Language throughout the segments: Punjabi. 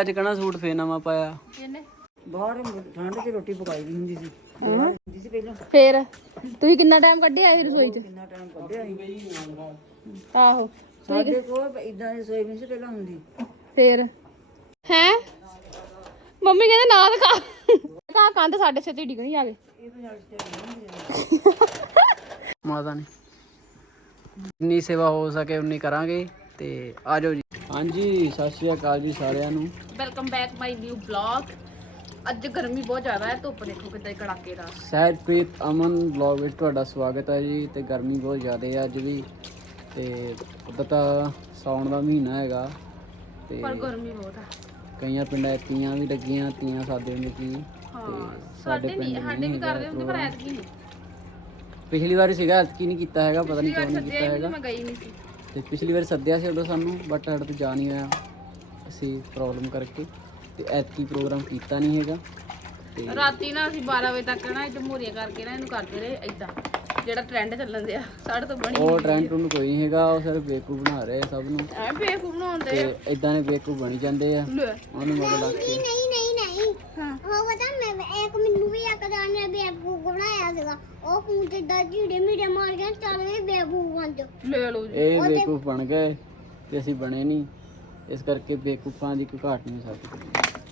ਅੱਜ ਕਹਣਾ ਸੂਟ ਫੇਰ ਨਵਾਂ ਪਾਇਆ। ਬਾਹਰ ਠੰਡ 'ਚ ਰੋਟੀ ਪਕਾਈ ਦੀ ਹੁੰਦੀ ਸੀ। ਹੁੰਦੀ ਸੀ ਪਹਿਲਾਂ। ਫੇਰ? ਤੁਸੀਂ ਕਿੰਨਾ ਟਾਈਮ ਕੱਢਿਆ ਇਹ ਰਸੋਈ 'ਚ? ਕਿੰਨਾ ਟਾਈਮ ਕੱਢਿਆ ਸੀ। ਆਹੋ ਸਾਡੇ ਕੋਲ ਇਦਾਂ ਦੀ ਸੋਈ ਨਹੀਂ ਸੀ ਪਹਿਲਾਂ ਹੁੰਦੀ। ਫੇਰ? ਹੈ? ਮੰਮੀ ਕਹਿੰਦੇ ਨਾ ਦਿਖਾ। ਕਾ ਕੰਧ ਸਾਡੇ ਸਿਰ ਤੇ ਡਿੱਗਣੀ ਆ ਗਏ ਮਾਤਾ ਨੇ। ਜਿੰਨੀ ਸੇਵਾ ਹੋ ਸਕੇ ਉਨੀ ਕਰਾਂਗੇ ਤੇ ਆ ਜਾਓ ਜੀ। ਹਾਂਜੀ ਸਤਿ ਸ਼੍ਰੀ ਅਕਾਲ ਜੀ ਸਾਰਿਆਂ ਨੂੰ। Welcome back my new blog ਅੱਜ ਗਰਮੀ ਬਹੁਤ ਜ਼ਿਆਦਾ ਹੈ ਧੁੱਪ ਦੇਖੋ ਕਿੱਦਾਂ ਕੜਾਕੇ ਦਾ। ਸਹਿਜਪ੍ਰੀਤ ਅਮਨ ਬਲੌਗ ਵਿੱਚ ਤੁਹਾਡਾ ਸਵਾਗਤ ਹੈ ਜੀ ਤੇ ਗਰਮੀ ਬਹੁਤ ਜ਼ਿਆਦਾ ਹੈ ਅੱਜ ਵੀ। ਤੇ ਉਦੋਂ ਤਾਂ ਸਾਉਣ ਦਾ ਮਹੀਨਾ ਹੈਗਾ ਤੇ ਪਰ ਗਰਮੀ ਬਹੁਤ ਹੈ ਕਈਆਂ ਪਿੰਡਾਂ 'ਚ ਤੀਆਂ ਵੀ ਲੱਗੀਆਂ ਤੀਆਂ ਸਾਦੇ ਹੁੰਦੇ ਸੀ ਹਾਂ ਸਾਡੇ ਨਹੀਂ ਸਾਡੇ ਵੀ ਕਰਦੇ ਹੁੰਦੇ ਪਰ ਐਤਕੀ ਨਹੀਂ। ਪਿਛਲੀ ਵਾਰੀ ਸੀਗਾ ਐਤਕੀ ਨਹੀਂ ਕੀਤਾ ਹੈਗਾ ਪਤਾ ਨਹੀਂ ਕਿਉਂ ਨਹੀਂ ਕੀਤਾ ਹੀ ਹੈਗਾ। ਮੈਂ ਗਈ ਨਹੀਂ ਸੀ। ਤੇ ਪਿਛਲੀ ਵਾਰ ਸੱਦਿਆ ਸੀ ਉਦੋਂ ਸਾਨੂੰ ਬਟ ਸਾਡੇ ਤੋਂ ਜਾ ਨਹੀਂ ਹੋਇਆ ਅਸੀਂ ਪ੍ਰੋਬਲਮ ਕਰਕੇ ਤੇ ਐਤਕੀ ਪ੍ਰੋਗਰਾਮ ਕੀਤਾ ਨਹੀਂ ਹੈਗਾ। ਤੇ ਰਾਤੀ ਨਾ ਅਸੀਂ 12 ਵਜੇ ਤੱਕ ਨਾ ਇਹ ਮੂਰੀਆਂ ਕਰਕੇ ਨਾ ਇਹਨੂੰ ਕਰਦੇ ਰਹੇ ਏਦਾਂ। ਜਿਹੜਾ ਟ੍ਰੈਂਡ ਚੱਲਣ ਦਿਆ ਸਾਡੇ ਤੋਂ ਬਣੀ ਉਹ ਟ੍ਰੈਂਡ ਟੂਨ ਕੋਈ ਨਹੀਂ ਹੈਗਾ ਉਹ ਸਿਰਫ ਬੇਕੂ ਬਣਾ ਰਹੇ ਆ ਸਭ ਨੂੰ। ਐ ਬੇਵਕੂਫ ਬਣਾਉਂਦੇ ਤੇ ਇਦਾਂ ਦੇ ਬੇਕੂ ਬਣੀ ਜਾਂਦੇ ਆ। ਲੈ। ਉਹਨੂੰ ਮਗਰ ਲੱਗ ਕੇ। ਹਾਂ। ਉਹ ਪਤਾ ਮੈਂ ਇੱਕ ਮੈਨੂੰ ਵੀ ਇੱਕ ਦਾ ਨੇ ਬੇਬੂ ਬਣਾਇਆ ਸੀਗਾ। ਉਹ ਫੋਨ ਤੇ ਦਾ ਝੀੜੇ ਮੀੜੇ ਮਾਰ ਗਿਆ ਚੱਲ ਵੀ ਬੇਬੂ ਬਣ ਜਾ ਲੈ ਲਓ ਜੀ। ਇਹ ਬੇਕੂਫ ਬਣ ਗਏ ਤੇ ਅਸੀਂ ਬਣੇ ਨਹੀਂ। ਇਸ ਕਰਕੇ ਬੇਕੂਫਾਂ ਦੀ ਕੋਈ ਘਾਟ ਨਹੀਂ ਸਕਦੀ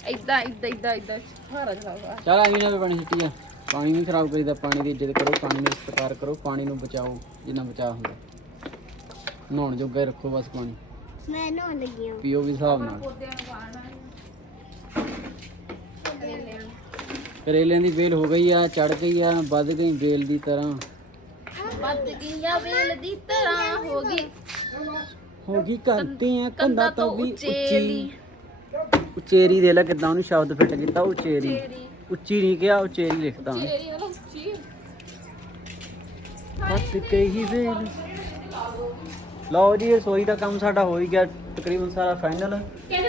ਏਦਾਂ ਏਦਾਂ ਏਦਾਂ ਏਦਾਂ। ਹਾਰਾ ਚਲਾਵਾ ਚਲ ਐਵੇਂ ਨਾ ਵੀ ਪਾਣੀ ਸਿੱਟੀ ਆ। ਪਾਣੀ ਨਹੀਂ ਖਰਾਬ ਕਰੀਦਾ ਪਾਣੀ ਦੀ ਇੱਜ਼ਤ ਕਰੋ ਪਾਣੀ ਨੂੰ ਸਤਿਕਾਰ ਕਰੋ ਪਾਣੀ ਨੂੰ ਬਚਾਓ ਜਿੰਨਾ ਬਚਾ ਹੁੰਦਾ। ਨਹਾਉਣ ਜੋਗਾ ਹੀ ਰੱਖੋ ਬਸ ਪਾਣੀ। ਮੈਂ ਨਹਾਉਣ ਲੱਗੀ ਹਾਂ। ਪੀਓ ਵੀ ਹਿਸਾਬ ਨਾਲ। ਪੌਦਿਆਂ ਨੂੰ ਪਾਣਾ ਕਰੇਲਿਆਂ ਦੀ ਵੇਲ ਹੋ ਗਈ ਆ ਚੜ ਗਈ ਆ ਵੱਧ ਗਈ ਵੇਲ ਦੀ ਤਰ੍ਹਾਂ। ਵੱਧ ਗਈਆਂ ਵੇਲ ਦੀ ਤਰ੍ਹਾਂ ਹੋ ਗਈ। ਹੋ ਗਈ ਕਰਦੀਆਂ ਕੰਦਾ ਤੋਂ ਵੀ ਉੱਚੀ। ਉਚੇਰੀ। ਦੇ ਲੈ ਕਿਦਾਂ ਉਹਨੂੰ ਸ਼ਬਦ ਫਿੱਟ ਕੀਤਾ ਉਚੇਰੀ। ਉੱਚੀ ਨਹੀਂ ਕਿਹਾ ਉਚੇਰੀ ਲਿਖਦਾ ਤੇਰੀ ਵਾਲਾ ਉੱਚੀ। ਵੱਧ ਗਈ ਵੇਲ। ਲਓ ਜੀ ਰਸੋਈ ਦਾ ਕੰਮ ਸਾਡਾ ਹੋ ਹੀ ਗਿਆ ਤਕਰੀਬਨ ਸਾਰਾ ਫਾਈਨਲ ਤੇ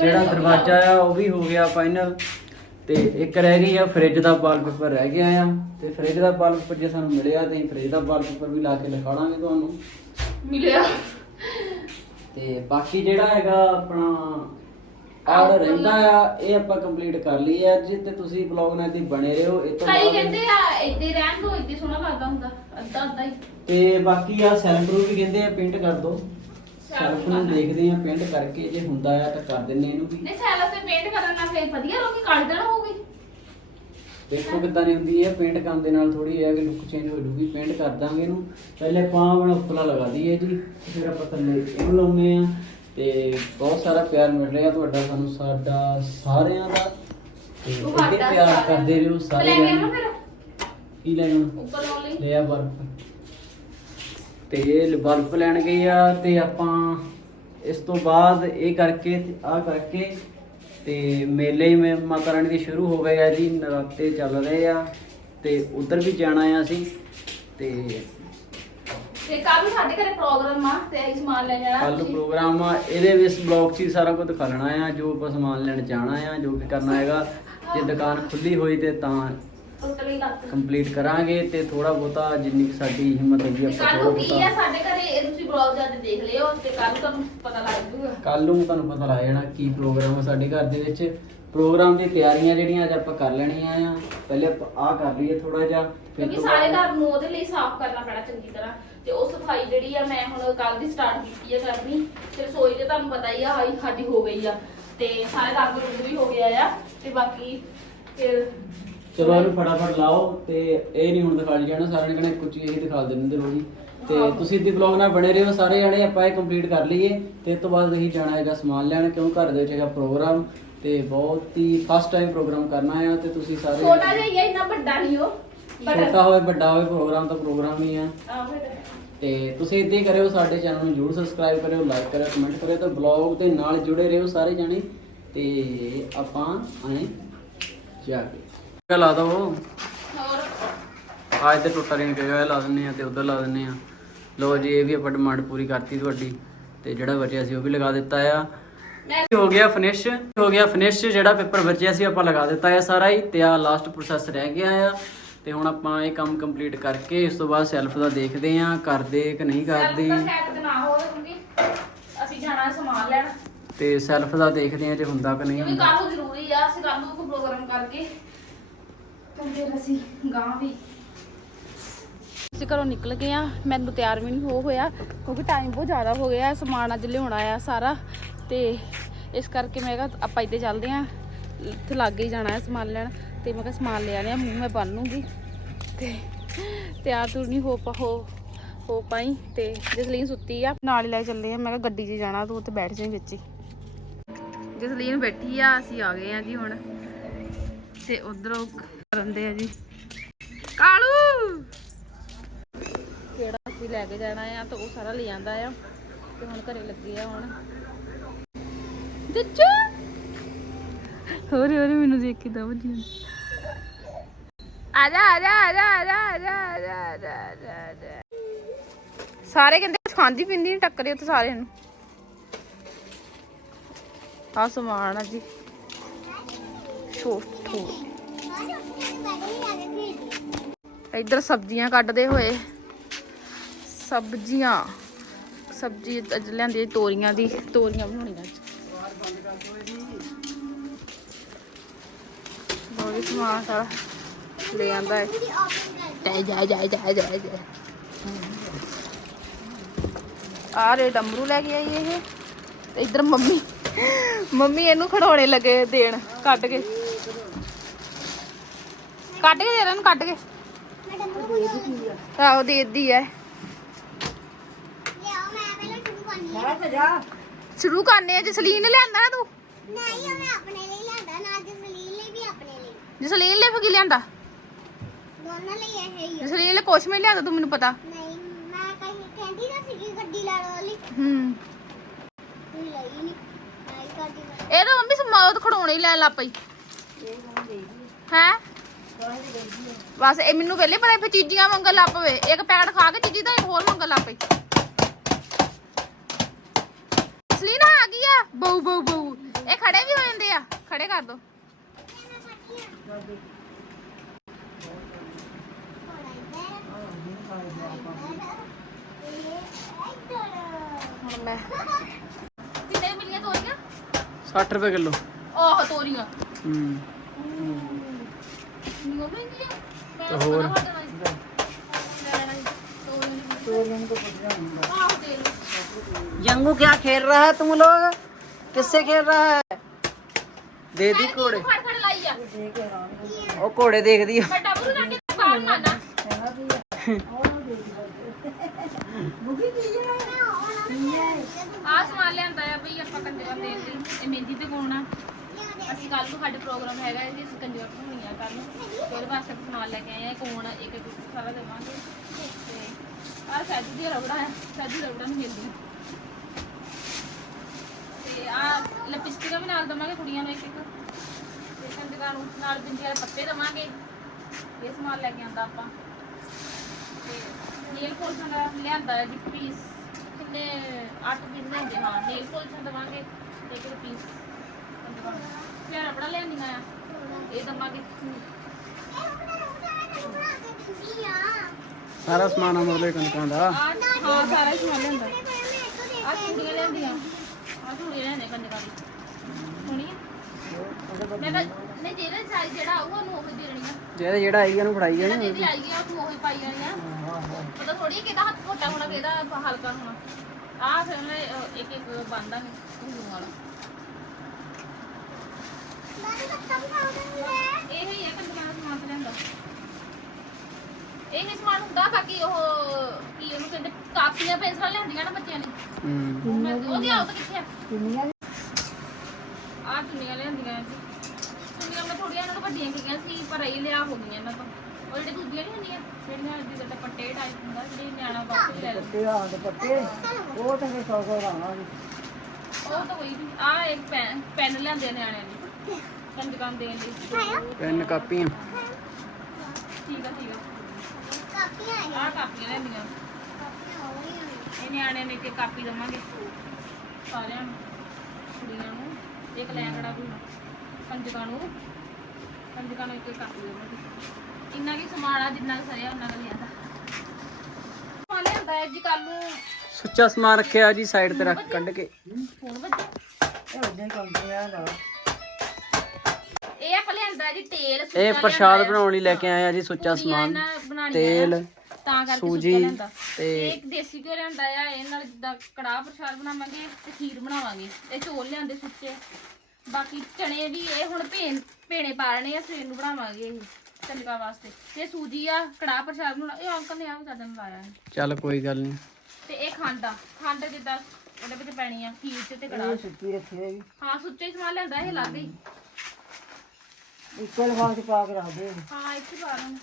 ਜਿਹੜਾ ਦਰਵਾਜ਼ਾ ਆ ਉਹ ਵੀ ਹੋ ਗਿਆ ਫਾਈਨਲ ਤੇ ਇੱਕ ਰਹਿ ਗਈ ਆ ਫ੍ਰਿਜ ਦਾ ਵਾਲਪੇਪਰ ਰਹਿ ਗਿਆ ਆ। ਤੇ ਫ੍ਰਿਜ ਦਾ ਵਾਲਪੇਪਰ ਜੇ ਸਾਨੂੰ ਮਿਲਿਆ ਤੇ ਫ੍ਰਿਜ ਦਾ ਵਾਲਪੇਪਰ ਵੀ ਲਾ ਕੇ ਦਿਖਾਵਾਂਗੇ ਤੁਹਾਨੂੰ। ਮਿਲਿਆ। ਤੇ ਬਾਕੀ ਜਿਹੜਾ ਹੈਗਾ ਆਪਣਾ ਆਰ ਰਹਿੰਦਾ ਆ ਇਹ ਆਪਾਂ ਕੰਪਲੀਟ ਕਰ ਲਈ ਆ ਅੱਜ ਤੇ ਤੁਸੀਂ ਬਲੌਗ ਨਾਲ ਦੀ ਬਣੇ ਰਹੋ। ਇਹ ਤੋਂ ਕਈ ਬਾਅਦ ਕਹਿੰਦੇ ਆ ਇੱਦੇ ਰਹਿਣ ਦੋ ਇੱਦੇ ਸੋਹਣਾ ਲੱਗਦਾ ਹੁੰਦਾ ਅੱਧਾ ਅੱਧਾ ਹੀ। ਤੇ ਬਾਕੀ ਆ ਸੈਲਫ ਨੂੰ ਵੀ ਕਹਿੰਦੇ ਆ ਪੇਂਟ ਕਰ ਦੋ ਸੈਲਫ ਨੂੰ ਦੇਖਦੇ ਆ ਪੇਂਟ ਕਰਕੇ ਜੇ ਹੁੰਦਾ ਆ ਤਾਂ ਕਰ ਦਿੰਨੇ ਇਹਨੂੰ ਵੀ। ਨਹੀਂ ਸੈਲਾ ਤੇ ਪੇਂਟ ਕਰਨ ਨਾਲ ਫੇਰ ਵਧੀਆ ਲੋਕੀ ਕੱਢ ਦੇਣਾ ਹੋਊਗੀ ਦੇਖੋ ਕਿੱਦਾਂ ਦੀ ਹੁੰਦੀ ਹੈ ਪੇਂਟ ਕਰਨ ਦੇ ਨਾਲ ਥੋੜੀ ਹੈ ਕਿ ਲੁੱਕ ਚੇਂਜ ਹੋ ਜੂਗੀ ਪੇਂਟ ਕਰ ਦਾਂਗੇ ਇਹਨੂੰ। ਪਹਿਲੇ ਆਪਾਂ ਆਪਣਾ ਉੱਪਰਲਾ ਲਗਾ ਦਈਏ ਜੀ ਫਿਰ ਆਪਾਂ ਥੱਲੇ ਇਹਨੂੰ ਲਾਉਨੇ ਆ ਤੇ ਬਹੁਤ ਸਾਰਾ ਪਿਆਰ ਮਿਲ ਰਿਹਾ ਤੁਹਾਡਾ ਸਾਨੂੰ ਸਾਡਾ ਸਾਰਿਆਂ ਦਾ। ਤੇ ਤੁਹਾਡਾ ਪਿਆਰ ਸਾਰਿਆਂ ਕਰਦੇ ਰਹੋ ਸਾਰੇ ਲੈ ਕੇ ਜਣੇ। ਆਉਣਾ ਫਿਰ? ਕੀ ਲੈਣਾ ਉੱਪਰ ਲਾਉਣ ਲਈ। ਲਿਆ ਬਰਫ। ਤੇ ਬਰਫ ਲੈਣ ਗਏ ਆ ਤੇ ਆਪਾਂ ਇਸ ਤੋਂ ਬਾਅਦ ਇਹ ਕਰਕੇ ਆਹ ਕਰਕੇ ਤੇ ਮੇਲੇ ਮੇ ਮਾਤਾ ਰਾਣੀ ਦੇ ਸ਼ੁਰੂ ਹੋ ਗਏ ਆ ਜੀ ਨਰਾਤੇ ਚੱਲ ਰਹੇ ਆ ਤੇ ਉਧਰ ਵੀ ਜਾਣਾ ਆ ਅਸੀਂ ਤੇ ਤੇ ਕੱਲ ਨੂੰ ਸਾਡੇ ਘਰੇ ਪ੍ਰੋਗਰਾਮ ਆ ਤੇ ਅਸੀਂ ਸਮਾਨ ਲੈ ਜਾਣਾ ਕੱਲ ਪ੍ਰੋਗਰਾਮ ਆ ਇਹਦੇ ਵਿੱਚ ਬਲੌਗ 'ਚ ਹੀ ਸਾਰਾ ਕੁਝ ਦਿਖਾਣਾ ਆ ਜੋ ਆਪਾਂ ਸਮਾਨ ਲੈਣ ਜਾਣਾ ਆ ਜੋ ਕਿ ਕਰਨਾ ਹੈਗਾ ਜੇ ਦੁਕਾਨ ਖੁੱਲੀ ਹੋਈ ਤੇ ਤਾਂ ਟੋਟਲੀ ਕੰਪਲੀਟ ਕਰਾਂਗੇ ਤੇ ਥੋੜਾ ਬਹੁਤਾ ਜਿੰਨੀ ਕੁ ਸਾਡੀ ਹਿੰਮਤ ਹੈਗੀ ਆਪਾਂ ਕੱਲ ਥੋੜਾ ਨੂੰ ਕੀ ਬਹੁਤਾ ਆ? ਸਾਡੇ ਘਰੇ ਇਹ ਤੁਸੀਂ ਬਲੌਗ ਜਾ ਕੇ ਦੇਖ ਲਿਓ ਤੇ ਕੱਲ ਤੁਹਾਨੂੰ ਪਤਾ ਲੱਗ ਜੂਗਾ ਕੱਲ ਨੂੰ ਤੁਹਾਨੂੰ ਪਤਾ ਲੱਗ ਜਾਣਾ ਕੀ ਪ੍ਰੋਗਰਾਮ ਹੈ ਸਾਡੇ ਘਰ ਦੇ ਵਿੱਚ। ਪ੍ਰੋਗਰਾਮ ਦੀ ਤਿਆਰੀਆਂ ਜਿਹੜੀਆਂ ਅੱਜ ਆਪਾਂ ਕਰ ਲੈਣੀਆਂ ਆ। ਪਹਿਲੇ ਆਪਾਂ ਆਹ ਕਰ ਲਈਏ ਥੋੜਾ ਜਿਹਾ ਫਿਰ ਕਿਉਂਕਿ ਤੋਂ ਸਾਰੇ ਬਾਅਦ ਘਰ ਨੂੰ ਉਹਦੇ ਲਈ ਸਾਫ਼ ਕਰਨਾ ਪੈਣਾ ਚੰਗੀ ਤਰ੍ਹਾਂ। ਤੇ ਉਹ ਸਫ਼ਾਈ ਜਿਹੜੀ ਆ ਮੈਂ ਹੁਣ ਕੱਲ ਦੀ ਸਟਾਰਟ ਕੀਤੀ ਆ ਕਰਨੀ। ਤੇ ਰਸੋਈ ਤੇ ਤੁਹਾਨੂੰ ਪਤਾ ਹੀ ਆ ਹਾਈ ਸਾਡੀ ਹੋ ਗਈ ਆ। ਤੇ ਸਾਰੇ ਰੰਗ ਰੁੰਗ ਵੀ ਹੋ ਗਿਆ ਆ। ਤੇ ਬਾਕੀ ਫਿਰ ਚਲੋ ਇਹਨੂੰ ਫਟਾਫਟ ਲਾਓ ਤੇ ਇਹ ਨਹੀਂ ਹੁਣ ਦਿਖਾ ਜਾਣਾ ਸਾਰਿਆਂ ਨੇ ਕਹਿਣਾ ਕੁਝ ਇਹੀ ਦਿਖਾ ਦਿੰਦੇ ਰੋਜੀ ਤੇ ਤੁਸੀਂ ਇੱਦੀ ਬਲੌਗ ਨਾਲ ਬਣੇ ਰਹੋ ਸਾਰੇ ਜਣੇ ਆਪਾਂ ਇਹ ਕੰਪਲੀਟ ਕਰ ਲਈਏ ਤੇ ਇਸ ਤੋਂ ਬਾਅਦ ਅਸੀਂ ਜਾਣਾ ਹੈਗਾ ਸਮਾਨ ਲੈਣ ਕਿਉਂ ਘਰ ਦੇ ਵਿੱਚ ਹੈਗਾ ਪ੍ਰੋਗਰਾਮ ਤੇ ਬਹੁਤ ਹੀ ਫਸਟ ਟਾਈਮ ਪ੍ਰੋਗਰਾਮ ਕਰਨਾ ਹੈ ਤੇ ਤੁਸੀਂ ਸਾਰੇ ਛੋਟਾ ਜਿਹਾ ਹੀ ਇੰਨਾ ਵੱਡਾ ਨਹੀਂ ਉਹ। ਛੋਟਾ ਹੋਵੇ ਵੱਡਾ ਹੋਵੇ ਪ੍ਰੋਗਰਾਮ ਤਾਂ ਪ੍ਰੋਗਰਾਮ ਹੀ ਆ। ਹੈ। ਤੇ ਤੁਸੀਂ ਇਦਾਂ ਹੀ ਕਰਿਓ ਸਾਡੇ ਚੈਨਲ ਨੂੰ ਜਰੂਰ ਸਬਸਕ੍ਰਾਈਬ ਕਰਿਓ ਲਾਈਕ ਕਰਿਓ ਕਮੈਂਟ ਕਰਿਓ ਤੇ ਬਲੌਗ ਦੇ ਨਾਲ ਜੁੜੇ ਰਹੋ ਸਾਰੇ ਜਣੇ ਤੇ ਆਪਾਂ ਆਏ ਜਾ ਕੇ। ਲਾ ਦੋ। ਹੋਰ ਅੱਜ ਤੇ ਟੁੱਟਾ ਰੇਣ ਕੇ ਲਾ ਦਿੰਨੇ ਆ ਤੇ ਉਧਰ ਲਾ ਦਿੰਨੇ ਆ ਲੋ ਜੀ ਇਹ ਵੀ ਆਪਾਂ ਡਿਮਾਂਡ ਪੂਰੀ ਕਰਤੀ ਤੁਹਾਡੀ ਤੇ ਜਿਹੜਾ ਬਚਿਆ ਸੀ ਉਹ ਵੀ ਲਗਾ ਦਿੱਤਾ ਆ। ਹੋ ਗਿਆ ਫਿਨਿਸ਼ ਹੋ ਗਿਆ ਫਿਨਿਸ਼ ਜਿਹੜਾ ਪੇਪਰ ਬਚਿਆ ਸੀ ਆਪਾਂ ਲਗਾ ਦਿੱਤਾ ਹੈ ਸਾਰਾ ਹੀ ਤੇ ਆ ਲਾਸਟ ਪ੍ਰੋਸੈਸ ਰਹਿ ਗਿਆ ਆ। ਤੇ ਹੁਣ ਆਪਾਂ ਇਹ ਕੰਮ ਕੰਪਲੀਟ ਕਰਕੇ ਇਸ ਤੋਂ ਬਾਅਦ ਸੈਲਫ ਦਾ ਦੇਖਦੇ ਆ ਕਰਦੇ ਕਿ ਨਹੀਂ ਕਰਦੇ। ਤਾਂ ਸ਼ਾਇਦ ਨਾ ਹੋਵੇ ਕਿਉਂਕਿ ਅਸੀਂ ਜਾਣਾ ਸਮਾਨ ਲੈਣ। ਤੇ ਸੈਲਫ ਦਾ ਦੇਖਦੇ ਆ ਜੇ ਹੁੰਦਾ ਕਿ ਨਹੀਂ ਕਿਉਂਕਿ ਹੁੰਦਾ। ਕੱਲ ਨੂੰ ਜ਼ਰੂਰੀ ਆ ਅਸੀਂ ਕੱਲ ਨੂੰ ਕੋਈ ਪ੍ਰੋਗਰਾਮ ਕਰਕੇ ਤੇ ਫਿਰ ਅਸੀਂ ਗਾਂ ਵੀ। ਅਸੀਂ ਘਰੋਂ ਨਿਕਲ ਗਏ ਆ ਮੈਨੂੰ ਤਿਆਰ ਵੀ ਨਹੀਂ ਹੋ ਹੋਇਆ, ਕਿਉਂਕਿ ਟਾਈਮ ਬਹੁਤ ਜ਼ਿਆਦਾ ਹੋ ਗਿਆ ਸਮਾਨ ਅੱਜ ਲਿਆਉਣਾ ਆ ਸਾਰਾ। ਤੇ ਇਸ ਕਰਕੇ ਮੈਂ ਕਿਹਾ ਆਪਾਂ ਇੱਥੇ ਚੱਲਦੇ ਆ ਇੱਥੇ ਲੱਗ ਹੀ ਜਾਣਾ ਹੈ ਸਮਾਨ ਲੈਣ। ਤੇ ਮੈਂ ਕਿਹਾ ਸਮਾਨ ਲੈ ਆਣੇ ਆ ਮੂੰਹ ਮੈਂ ਬੰਨ ਲੂੰਗੀ। ਤੇ ਤਿਆਰ ਤੁਰ ਨਹੀਂ ਹੋ ਪਾ ਹੋ ਹੋ ਪਾਈ। ਤੇ ਜਸਲੀਨ ਸੁੱਤੀ ਆ। ਨਾਲ ਹੀ ਲੈ ਕੇ ਚੱਲੇ ਆ ਮੈਂ ਕਿਹਾ ਗੱਡੀ 'ਚ ਜਾਣਾ, ਤੂੰ ਉੱਥੇ ਬੈਠ ਜਾਈਂ ਵਿੱਚ ਹੀ। ਜਸਲੀਨ ਬੈਠੀ ਆ, ਅਸੀਂ ਆ ਗਏ ਆ ਜੀ ਹੁਣ। ਤੇ ਉਧਰੋਂ ਕਰਨਦੇ ਆ ਜੀ। ਕਾਲੂ! ਕਿਹੜਾ ਅਸੀਂ ਲੈ ਕੇ ਜਾਣਾ ਆ ਤਾਂ ਉਹ ਸਾਰਾ ਲੈ ਆਂਦਾ ਆ। ਤੇ ਹੁਣ ਘਰੇ ਲੱਗੇ ਆ ਹੁਣ। ਦਿੱਚੂ ਹੋਰੇ ਹੋਰੇ ਮੈਨੂੰ ਦੇਖ ਕੇ ਆ ਜਾ ਆ ਜਾ ਆ ਜਾ ਆ ਜਾ ਆ ਜਾ ਆ ਜਾ ਆ ਜਾ, ਆ ਜਾ ਆ ਜਾ। ਸਾਰੇ ਕਹਿੰਦੇ ਖਾਂਦੀ ਪਿੰਦੀ ਨਹੀਂ ਟੱਕਰੇ ਉੱਥੇ ਸਾਰੇ ਨੂੰ। ਆ ਸਮਾਨ ਆ ਜੀ। ਛੋਟੋ। ਇੱਧਰ ਸਬਜ਼ੀਆਂ ਕੱਢਦੇ ਹੋਏ, ਸਬਜ਼ੀਆਂ, ਸਬਜ਼ੀ ਅੱਜ ਲਿਆਂਦੀ ਤੋਰੀਆਂ ਦੀ, ਤੋਰੀਆਂ ਬਣਾਉਣੀਆਂ ਅੱਜ। ਬਹੁਤ ਸਮਾਨ ਸਾਰਾ ਲੈ ਆਂਦਾ ਹੈ ਜਾ ਜਾ ਜਾ ਜਾ ਜਾ ਆ ਰੇ ਡਮਰੂ ਲੈ ਕੇ ਆਈ ਇਹ। ਤੇ ਇੱਧਰ ਮੰਮੀ ਮੰਮੀ ਇਹਨੂੰ ਖੜਾਉਣੇ ਲੱਗੇ ਦੇਣ, ਕੱਢ ਕੇ। ਕੱਢ ਕੇ ਦੇ ਇਹਨਾਂ ਕੱਢ ਕੇ। ਆਹੋ ਦੇਦੀ ਐ। ਜਾ ਤੇ ਜਾ। ਸ਼ੁਰੂ ਕਰਨੇ ਆ ਜਸਲੀਨ ਨੇ ਲਿਆਂਦਾ ਨਾ ਤੂੰ? ਨਹੀਂ ਉਹ ਮੈਂ ਆਪਣੇ ਲਈ ਲਿਆਂਦਾ ਨਾ ਜਸਲੀਨ ਲਈ ਵੀ ਆਪਣੇ ਲਈ। ਜਸਲੀਨ ਲੈ ਫਗੀ ਲਿਆਂਦਾ? ਦੋਨਾਂ ਲਈ ਇਹ ਹੀ ਆ। ਜਸਲੀਨ ਲੈ ਕੁਛ ਵੀ ਲਿਆਂਦਾ ਤੂੰ ਮੈਨੂੰ ਪਤਾ। ਨਹੀਂ ਮੈਂ ਕਹੀ ਕਹਿੰਦੀ ਨਾ ਸੀਗੀ ਗੱਡੀ ਲੈ ਲਓ ਵਾਲੀ। ਹੂੰ। ਤੂੰ ਲਈ ਨਹੀਂ ਨਹੀਂ ਕਰਦੀ ਇਹ ਤਾਂ ਮੰਮੀ ਸਮਾਉਤ ਖੜਾਉਣੇ ਹੀ ਲੈਣ ਲੱਗ ਪਈ। ਹੈ? ਬਸ ਇਹ ਮੈਨੂੰ ਪਹਿਲੇ ਪਤਾ ਫੇ ਚੀਜ਼ੀਆਂ ਮੰਗਣ ਲੱਗ ਪਵੇ ਇੱਕ ਪੈਕਟ ਖਾ ਕੇ ਚੀਜ਼ੀ ਤਾਂ ਇੱਕ ਹੋਰ ਮੰਗਣ ਲੱਗ ਪਈ ਜਸਲੀਨ ਆ ਗਈ ਆ। ਬਊ ਬਊ ਬਊ ਇਹ ਖੜੇ ਵੀ ਹੋ ਜਾਂਦੇ ਆ। ਖੜੇ ਕਰ ਦੋ। ਹੁਣ ਮੈਂ ਕਿੰਨੇ ਮਿਲੀਆਂ ਤੋਰੀਆਂ? 60 ਰੁਪਏ ਕਿਲੋ। ਆਹ ਤੋਰੀਆਂ। ਹੂੰ। ਨਹੀਂ ਉਹ ਮਹਿੰਗੀਆਂ ਮੈਂ ਤੇ ਹੋਰ? ਤੋਰੀਆਂ ਨੂੰ ਤਾਂ ਪੁੱਛਿਆ ਹੁੰਦਾ ਆਹ ਦੇ ਲਓ जंगू क्या खेल रहा है तुम लोग किससे खेल रहा है दे दी घोड़े ਫੜ ਫੜ ਲਾਈ ਆ ਦੇ ਕੇ ਆਰਾਮ ओ घोड़े देख दियो ਮੈਂ ਡਬਲ ਰੱਖ ਕੇ ਬਾਹਰ ਮਾਰਨਾ ਕਹਿਣਾ ਕੀ ਆ ਉਹ ਦੇ ਦੀ ਬੁਗੀ ਕੀ ਹੈ ਆਹ ਸਮਾਨ ਲਿਆਂਦਾ ਆ ਬਈ ਆਪਾਂ ਕੰਜਵਾ ਦੇ ਲਈ ਇਹ ਮਹਿੰਦੀ ਤੇ ਪਾਉਣਾ ਅਸੀਂ ਕੱਲ ਨੂੰ ਸਾਡੇ ਪ੍ਰੋਗਰਾਮ ਹੈਗਾ ਜੀ, ਅਸੀਂ ਕੰਜਵਾ ਬਣਾਉਣੀ ਆ ਕੱਲ ਨੂੰ। ਤੇ ਉਹਦੇ ਵਾਸਤੇ ਆਪਾਂ ਸਮਾਨ ਲੈ ਕੇ ਆਏ ਆ ਕੋਣ ਇੱਕ ਇੱਕ ਸਾਰਾ ਦੇਵਾਂਗੇ। ਤੇ ਆਹ ਸੈਜੂ ਦੀ ਰਬੜਾ ਹੈ ਸੈਜੂ ਰਬੜਾ ਨਹੀਂ ਮਿਲਦੀ ਤੇ ਆਹ ਲਿਪਸਟਿਕਾਂ ਵੀ ਨਾਲ ਦਵਾਂਗੇ ਕੁੜੀਆਂ ਨੂੰ ਇੱਕ ਇੱਕ। ਤੇ ਕੰਜਕਾਂ ਨੂੰ ਨਾਲ ਬਿੰਦੀ ਵਾਲੇ ਪੱਤੇ ਦੇਵਾਂਗੇ। ਇਹ ਸਮਾਨ ਲੈ ਕੇ ਆਂਦਾ ਆਪਾਂ। ਤੇ ਨੇਲ ਪੋਲਿਸ਼ ਲਿਆਂਦਾ ਜੀ ਪੀਸ ਕਿੰਨੇ 8 ਪੀਸ ਲੈਂਦੇ ਹਾਂ ਨੇਲ ਪੋਲਿਸ਼ ਦਵਾਂਗੇ। ਇੱਕ ਪੀਸ ਹਥਿਆਰਾਂ ਬੜਾ ਲਿਆਂਦੀਆਂ ਆ। ਇਹ ਦਮਾਂਗੇ ਸਾਰਾ ਸਮਾਨ ਅਮਰਲੇ ਕਣਕਾਂ ਦਾ ਆ ਹਾਂ ਸਾਰਾ ਸਮਾਨ ਲਿਆਂਦਾ ਆ ਚੁੰਡੀਆਂ ਲਿਆਂਦੀਆਂ ਆ ਚੁੰਡੀਆਂ ਲਿਆਂਦੇ ਕੰਜਕਾਂ ਦੀ ਸੋਹਣੀ ਆ। ਮੈਂ ਕਿਹਾ ਨਹੀਂ ਜਿਹੜਾ ਸਾਈਜ਼ ਜਿਹੜਾ ਆਊਗਾ ਉਹਨੂੰ ਉਹ ਦੇ ਦੇਣੀ ਆ। ਜਿਹੜਾ ਜਿਹੜਾ ਆਈ ਗਿਆ ਨੂੰ ਫੜਾਈ ਗਿਆ ਜਿਹੜਾ ਨਾ ਜਿਹਦੀ ਆਈ ਆ ਉਹਨੂੰ ਉਹ ਹੀ ਪਾਈ ਜਾਣੀ ਆ। ਪਤਾ ਥੋੜੀ ਕਿਹਦਾ ਹੱਥ ਮੋਟਾ ਹੋਣਾ ਕਿਹਦਾ ਹਲਕਾ ਹੋਣਾ। ਆ ਫਿਰ ਮੈਂ ਅ, ਇੱਕ ਇੱਕ ਬੰਦਾਂਗੇ ਉਂਗਲ ਵਾਲਾ। ਇਹ ਹੀ ਹੈ ਕੰਜਕਾਂ ਦਾ ਸਮਾਨ ਤੇ ਲਿਆਂਦਾ ਇਹ ਹੀ ਸਮਾਨ ਹੁੰਦਾ ਬਾਕੀ ਉਹ ਕੀ ਉਹਨੂੰ ਕਹਿੰਦੇ ਕਾਪੀਆਂ ਪੈਨਸਲਾਂ ਲਿਆਂਦੀਆਂ ਨਾ ਬੱਚਿਆਂ ਨੇ। ਹੂੰ। ਮੈਂ ਉਹਦੀ ਆਉਤ ਕਿੱਥੇ ਆ? ਕਿੰਨੀਆਂ ਆ ਚੁੰਨੀਆਂ ਲਿਆਂਦੀਆਂ ਸੀ ਚੁੰਨੀਆਂ ਮੈਂ ਥੋੜੀਆਂ ਇਹਨਾਂ ਨੂੰ ਵੱਡੀਆਂ ਕੀਆਂ ਸੀ ਪਰ ਇਹ ਲਿਆ ਹੋ ਗਈਆਂ ਇਹਨਾਂ ਤੋਂ। ਉਹ ਜਿਹੜੇ ਦੂਜੀਆਂ ਨਹੀਂ ਹੁੰਦੀਆਂ ਜਿਹੜੀਆਂ ਜਿੱਦਾਂ ਦਾ ਪੱਟੇ ਟਾਈਪ ਹੁੰਦਾ ਜਿਹੜੀ ਨਿਆਣਾ ਬਾਕਸ ਲੈ ਲੈਂਦਾ। ਤੇ ਆ ਦੇ ਪੱਤੇ ਉਹ ਤਾਂ ਫਿਰ ਸੌ ਸੌ ਰਾਵਾਂਗੇ ਉਹ ਤਾਂ ਕੋਈ ਨਹੀਂ ਆ ਇੱਕ ਪੈਨ ਪੈਨ ਲਿਆਂਦੇ ਨਿਆਣਿਆਂ ਨੇ। ਕੰਜਕਾਂ ਦੇਣ ਲਈ। ਪੈਨ ਕਾਪੀਆਂ। ਠੀਕ ਆ ਠੀਕ ਆ। ਆ ਕਾਪੀਆਂ ਲੈਂਦੀਆਂ। ਇਹ ਨਿਆਣਿਆਂ ਨੇ ਇੱਕ ਕਾਪੀ ਦਵਾਂਗੇ। ਸਾਰਿਆਂ ਨੂੰ ਕੁੜੀਆਂ ਨੂੰ ਇੱਕ ਲੈਂਗੜਾ ਵੀ ਕੰਜਕਾਂ ਨੂੰ। ਕੰਜਕਾਂ ਨੂੰ ਇੱਕ ਕਾਪੀ ਦੇਵਾਂਗੇ। ਇੰਨਾ ਕੀ ਸਮਾਨ ਆ ਜਿੰਨਾ ਕੁ ਸਰਿਆ ਉਹਨਾਂ ਦਾ ਲਿਆਂਦਾ ਸਮਾਨ ਲਿਆਂਦਾ ਹੈ ਜੀ ਕੱਲ ਨੂੰ। ਸੁੱਚਾ ਸਮਾਨ ਰੱਖਿਆ ਜੀ ਸਾਈਡ ਤੇ ਰੱਖ ਕੱਢ ਕੇ। ਫੋਨ ਵੱਜਿਆ ਇਹ ਉਹਦੇ ਕੰਪਨੀਆਂ ਦਾ ਇਹ ਆਪਾਂ ਲਿਆਂਦਾ ਜੀ ਤੇਲ ਸੁੱਚਾ ਇਹ ਪ੍ਰਸ਼ਾਦ ਬਣਾਉਣ ਲਈ ਲੈ ਕੇ ਆਏ ਆ ਜੀ ਸੁੱਚਾ ਸਮਾਨ ਤੇਲ ਤਾਂ ਕਰਕੇ ਸੂਜੀ ਤੇ ਇਹ ਦੇਸੀ ਘਿਓ ਲਿਆਂਦਾ ਆ ਇਹ ਨਾਲ ਜਿੱਦਾਂ ਕੜਾਹ ਪ੍ਰਸ਼ਾਦ ਬਣਾਵਾਂਗੇ ਤੇ ਖੀਰ ਬਣਾਵਾਂਗੇ। ਇਹ ਚੋਲ ਲਿਆਂਦੇ ਸੁੱਚੇ। ਬਾਕੀ ਚਣੇ ਵੀ ਇਹ ਹੁਣ ਭੇਣ ਭੇਣੇ ਪਾਲਣੇ ਆ ਸਵੇਰ ਨੂੰ ਬਣਾਵਾਂਗੇ ਇਹ ਚੰਗਾ ਵਾਸਤੇ। ਤੇ ਸੂਜੀ ਆ ਕੜਾਹ ਪ੍ਰਸ਼ਾਦ ਬਣਾਉਣਾ ਇਹ ਅੰਕਲ ਨੇ ਆ ਸਾਡੇ ਨੂੰ ਲਾਇਆ। ਚੱਲ ਕੋਈ ਗੱਲ ਨਹੀਂ। ਤੇ ਇਹ ਖੰਡ ਆ। ਖੰਡ ਜਿੱਦਾਂ ਉਹਦੇ ਵਿੱਚ ਪੈਣੀ ਆ ਖੀਰ ਚ ਤੇ ਕੜਾਹ। ਸੁੱਕੀ ਰੱਖੀ ਹੋਈ ਹਾਂ ਸੁੱਚਾ ਹੀ ਸਮਾਨ ਲਿਆਂਦਾ ਇਹ ਲੱਗ ਗਈ ਇੱਕੋ ਲਫਾਫੇ ਚ ਪਾ ਕੇ ਰੱਖ ਦੇ ਹਾਂ ਇੱਥੇ ਪਾ ਲਵਾਂ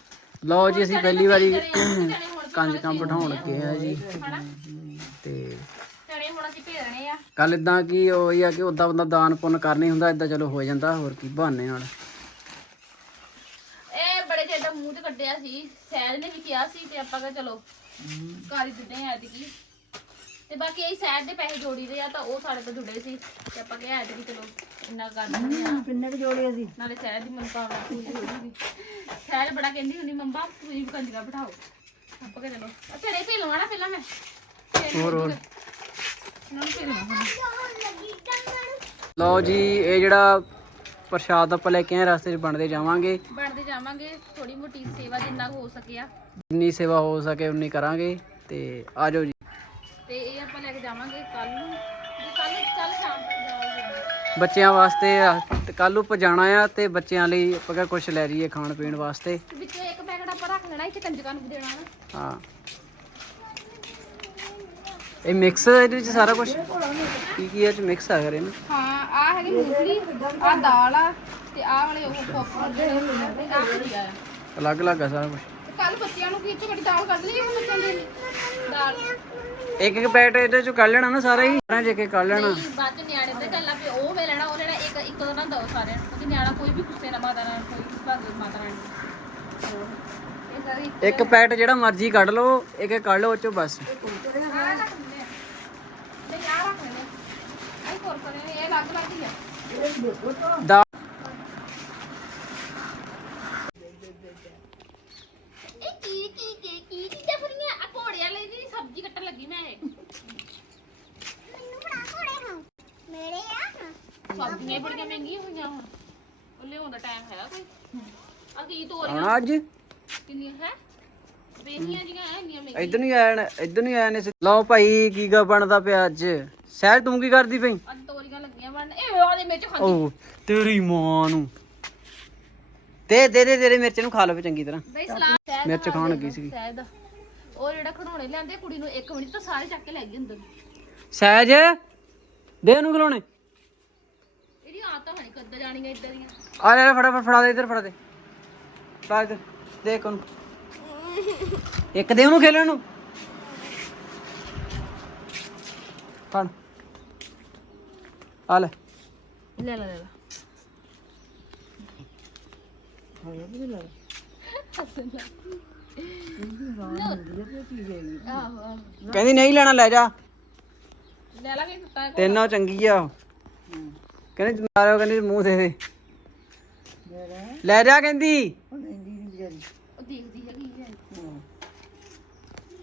ਲਓ ਜੀ ਅਸੀਂ ਪਹਿਲੀ ਵਾਰੀ ਕੰਜਕਾਂ ਬਿਠਾਉਣ ਲੱਗੇ ਆ ਜੀ। ਤੇ ਚਣੇ ਹੁਣ ਅਸੀਂ ਭੇਜਣੇ ਆ। ਕੱਲ ਇਦਾਂ ਕੀ ਹੋਈ ਆ ਕਿ ਉਦਾਂ ਬੰਦਾ ਦਾਨ ਪੁੰਨ ਕਰਨੀ ਹੁੰਦਾ ਇਦਾਂ ਚਲੋ ਹੋ ਜਾਂਦਾ ਹੋਰ ਕੀ ਬਹਾਨੇ ਨਾਲ। ਇਹ ਬੜੇ ਚਿਰ ਦਾ ਮੂੰਹ ਤੇ ਕੱਢਿਆ ਸੀ ਸਹਿਜ ਨੇ ਵੀ ਕਿਹਾ ਸੀ ਤੇ ਆਪਾਂ ਕਿਹਾ ਚਲੋ ਕਾਰੀ ਦਿੰਦੇ ਆ ਐਤਕੀ। ਤੇ ਬਾਕੀ ਇਹ ਸਹਿਜ ਦੇ ਪੈਸੇ ਜੋੜੀ ਦੇ ਆ ਤਾਂ ਉਹ ਸਾਡੇ ਤੋਂ ਜੁੜੇ ਸੀ ਤੇ ਆਪਾਂ ਕਿਹਾ ਐਤਕੀ ਚਲੋ ਇੰਨਾ ਕਰ ਦਿੰਦੇ ਆ। ਕਿੰਨੇ ਕੁ ਜੋੜੇ ਅਸੀਂ ਨਾਲੇ ਸਹਿਜ ਦੀ ਮਨਕਾਮਨਾ ਪੂਰੀ ਹੋ ਜੂਗੀ ਸਹਿਜ ਬੜਾ ਕਹਿੰਦੀ ਹੁੰਦੀ ਮੰਮਾ ਤੁਸੀਂ ਵੀ ਕੰਜਰਾ ਬਿਠਾਓ। ਆਪਾਂ ਕਿਹਾ ਚਲੋ। ਆ ਚੜੇ ਭੇ ਲਵਾਣਾ ਪਹਿਲਾਂ ਮੈਂ। ਹੋਰ ਹੋਰ। ਨੂੰ ਭੇ ਲਵਾਂ। ਲਓ ਜੀ ਇਹ ਜਿਹੜਾ ਪ੍ਰਸ਼ਾਦ ਆਪਾਂ ਲੈ ਕੇ ਆਏ ਰਸਤੇ 'ਚ ਬਣਦੇ ਜਾਵਾਂਗੇ। ਬਣਦੇ ਜਾਵਾਂਗੇ ਥੋੜੀ ਮੋਟੀ ਸੇਵਾ ਜਿੰਨਾ ਕੁ ਹੋ ਸਕਿਆ। ਜਿੰਨੀ ਸੇਵਾ ਹੋ ਸਕੇ ਉਨੀ ਕਰਾਂਗੇ। ਤੇ ਆ ਜਾਓ ਜੀ। ਤੇ ਇਹ ਆਪਾਂ ਲੈ ਕੇ ਜਾਵਾਂਗੇ ਕੱਲ ਨੂੰ। ਜੇ ਕੱਲ ਕੱਲ ਸ਼ਾਮ ਤੱਕ ਜਾਵਾਂਗੇ ਬੱਚਿਆਂ ਵਾਸਤੇ ਕੱਲ ਨੂੰ ਪਜਾਣਾ ਆ ਤੇ ਬੱਚਿਆਂ ਲਈ ਆਪਾਂ ਕੁਝ ਲੈ ਜਾਈਏ ਖਾਣ ਪੀਣ ਵਾਸਤੇ। ਤੇ ਵਿੱਚੋਂ ਇੱਕ ਪੈਕਟ ਆਪਾਂ ਰੱਖ ਲੈਣਾ ਇੱਥੇ ਕੰਜਕਾਂ ਨੂੰ ਵੀ ਦੇਣਾ ਹਾਂ। ਇਹ ਮਿਕਸ ਇਹਦੇ ਵਿੱਚ ਸਾਰਾ ਕੁਝ ਕੀ ਕੀ ਇਹ ਚ ਮਿਕਸ ਆ ਕਰੇ ਨਾ ਹਾਂ ਆ ਹੈਗੀ ਮੂੰਗਫਲੀ ਆ ਦਾਲ ਆ ਤੇ ਆ ਵਾਲੇ ਉਹ ਆ ਆ ਆ ਅਲੱਗ ਅਲੱਗ ਆ। ਸਾਰਾ ਕੁਝ ਕੱਲ ਬੱਚਿਆਂ ਨੂੰ ਕੀ ਚੋਂ ਦਾਲ ਕੱਢ ਲਈ ਉਹ ਬੱਚਿਆਂ ਦੀ ਦਾਲ? ਇੱਕ ਇੱਕ ਪੈਕਟ ਇਹਦੇ ਚੋਂ ਕੱਢ ਲੈਣਾ ਨਾ ਸਾਰਾ ਹੀ ਸਾਰਾ ਜੇ ਕੇ ਕੱਢ ਲੈਣਾ। ਨਹੀਂ ਬਾਅਦ ਚ ਨਿਆਣੇ ਤੇ ਚੱਲਾ ਪਏ ਉਹ ਵੇ ਲੈਣਾ ਉਹ ਲੈਣਾ ਇੱਕ ਇੱਕ ਦਾ ਨਾ ਦੋ ਸਾਰਿਆਂ ਨੂੰ ਕਿਉਂਕਿ ਨਿਆਣਾ ਕੋਈ ਵੀ ਗੁੱਸੇ ਨਾਲ ਮਾਤਾ ਨਾਲ ਕੋਈ ਭਾਗ ਮਾਤਾ ਨਾਲ। ਇਹ ਸਾਰੀ ਇੱਕ ਪੈਕਟ ਜਿਹੜਾ ਮਰਜ਼ੀ ਕੱਢ ਲਓ ਇੱਕ ਇੱਕ ਕੱਢ ਲਓ ਉਹ ਚੋਂ ਬਸ। ਆ ਰੱਖ ਦਿੰਦੇ ਆ। ਨਹੀਂ ਆ ਰੱਖ ਦਿੰਦੇ ਆ। ਇਹ ਕੋਰ ਕੋਰੇ ਇਹ ਲੱਗ ਲੱਗ ਹੀ ਆ। ਦਾ ਇਹ ਕੀ ਕੀ ਕੀ ਕੀ ਚੀਜ਼ਾਂ ਫਰੀਆਂ ਆ ਘੋੜਿਆਂ ਲਈ ਦੀ ਸਬਜ਼ੀ ਕੱਟਣ ਲੱਗੀ ਮੈਂ ਇਹ ਮੈਨੂੰ ਬੜਾ ਕੋੜੇ ਹਾਂ ਮੇਰੇ ਆ ਸਬਜ਼ੀਆਂ ਬੜੀਆਂ ਮਹਿੰਗੀਆਂ ਹੋਈਆਂ ਹੁਣ। ਉਹ ਲਿਆਉਣ ਦਾ ਟਾਈਮ ਹੈਗਾ ਕੋਈ। ਆ ਕੀ ਤੋਰੀਆਂ? ਆਉਣਾ ਅੱਜ। ਕਿੰਨੀਆਂ ਹੈ? ਵੇਖੀਆਂ ਜੀਆਂ ਐ ਇੰਨੀਆਂ ਮਹਿੰਗੀਆਂ। ਇਧਰ ਨਹੀਂ ਆਇਆ ਨਾ- ਇੱਧਰ ਨਹੀਂ ਆਇਆ ਨੇ ਲਓ ਭਾਈ ਕੀ ਗਾ ਬਣਦਾ ਪਿਆ ਅੱਜ। ਸਹਿਰ ਤੂੰ ਕੀ ਕਰਦੀ ਪਈ? ਅੱਜ ਤੋਰੀਆਂ ਲੱਗੀਆਂ ਬਣ ਇਹ ਉਹਦੇ ਵਿੱਚ ਖਾਂਦੀ। ਓ ਤੇਰੀ ਮਾਂ ਨੂੰ। ਦੇ ਦੇ ਦੇ ਤੇਰੇ ਮਿਰਚ ਨੂੰ ਖਾ ਲਵੇ ਚੰਗੀ ਤਰ੍ਹਾਂ। ਬਈ ਸਲਾਹ ਸਹਿਦ ਮਿਰਚ ਖਾਣ ਲੱਗੀ ਸੀਗੀ। ਸਹਿਦ। ਉਹ ਜਿਹੜਾ ਖੜੋਣੇ ਲਿਆਂਦੇ ਕੁੜੀ ਨੂੰ ਇੱਕ ਮਿੰਟ ਤਾਂ ਸਾਰੇ ਚੱਕ ਕੇ ਲੈ ਗਏ ਅੰਦਰ। ਸਹਿਜ ਦੇ ਉਹਨੂੰ ਖਿਲਾਉਣੇ ਹਣੀ ਕੱਦ ਜਾਣੀਆਂ ਦੀਆਂ? ਆ ਲੈ ਲੈ ਫੜਾ ਦੇ ਇੱਧਰ ਫੜਾ ਦੇ। ਫੜਾ ਇੱਧਰ ਦੇ ਇੱਕ ਉਹਨੂੰ। ਇੱਕ ਦੇ ਉਹਨੂੰ ਖੇਲਣ ਨੂੰ। ਫੜ। ਆ ਲੈ। ਲੈ ਲੈ ਲੈ ਆਹੋ ਆਹੋ ਕਹਿੰਦੀ ਨਹੀਂ ਲੈਣਾ ਲੈ ਜਾ। ਲੈ ਲਾ ਕੇ ਟੁੱਟਾ ਤੈਨੂੰ ਚੰਗੀ ਆ ਉਹ। ਕਹਿੰਦੀ ਮਾਰੋ ਕਹਿੰਦੀ ਮੂੰਹ ਦੇ ਦੇ। ਲੈ ਜਾ ਕਹਿੰਦੀ। ਉਹ ਲੈਂਦੀ ਨਹੀਂ ਵਿਚਾਰੀ। ਉਹ ਦੇਖਦੀ ਹੈਗੀ ਹੈ।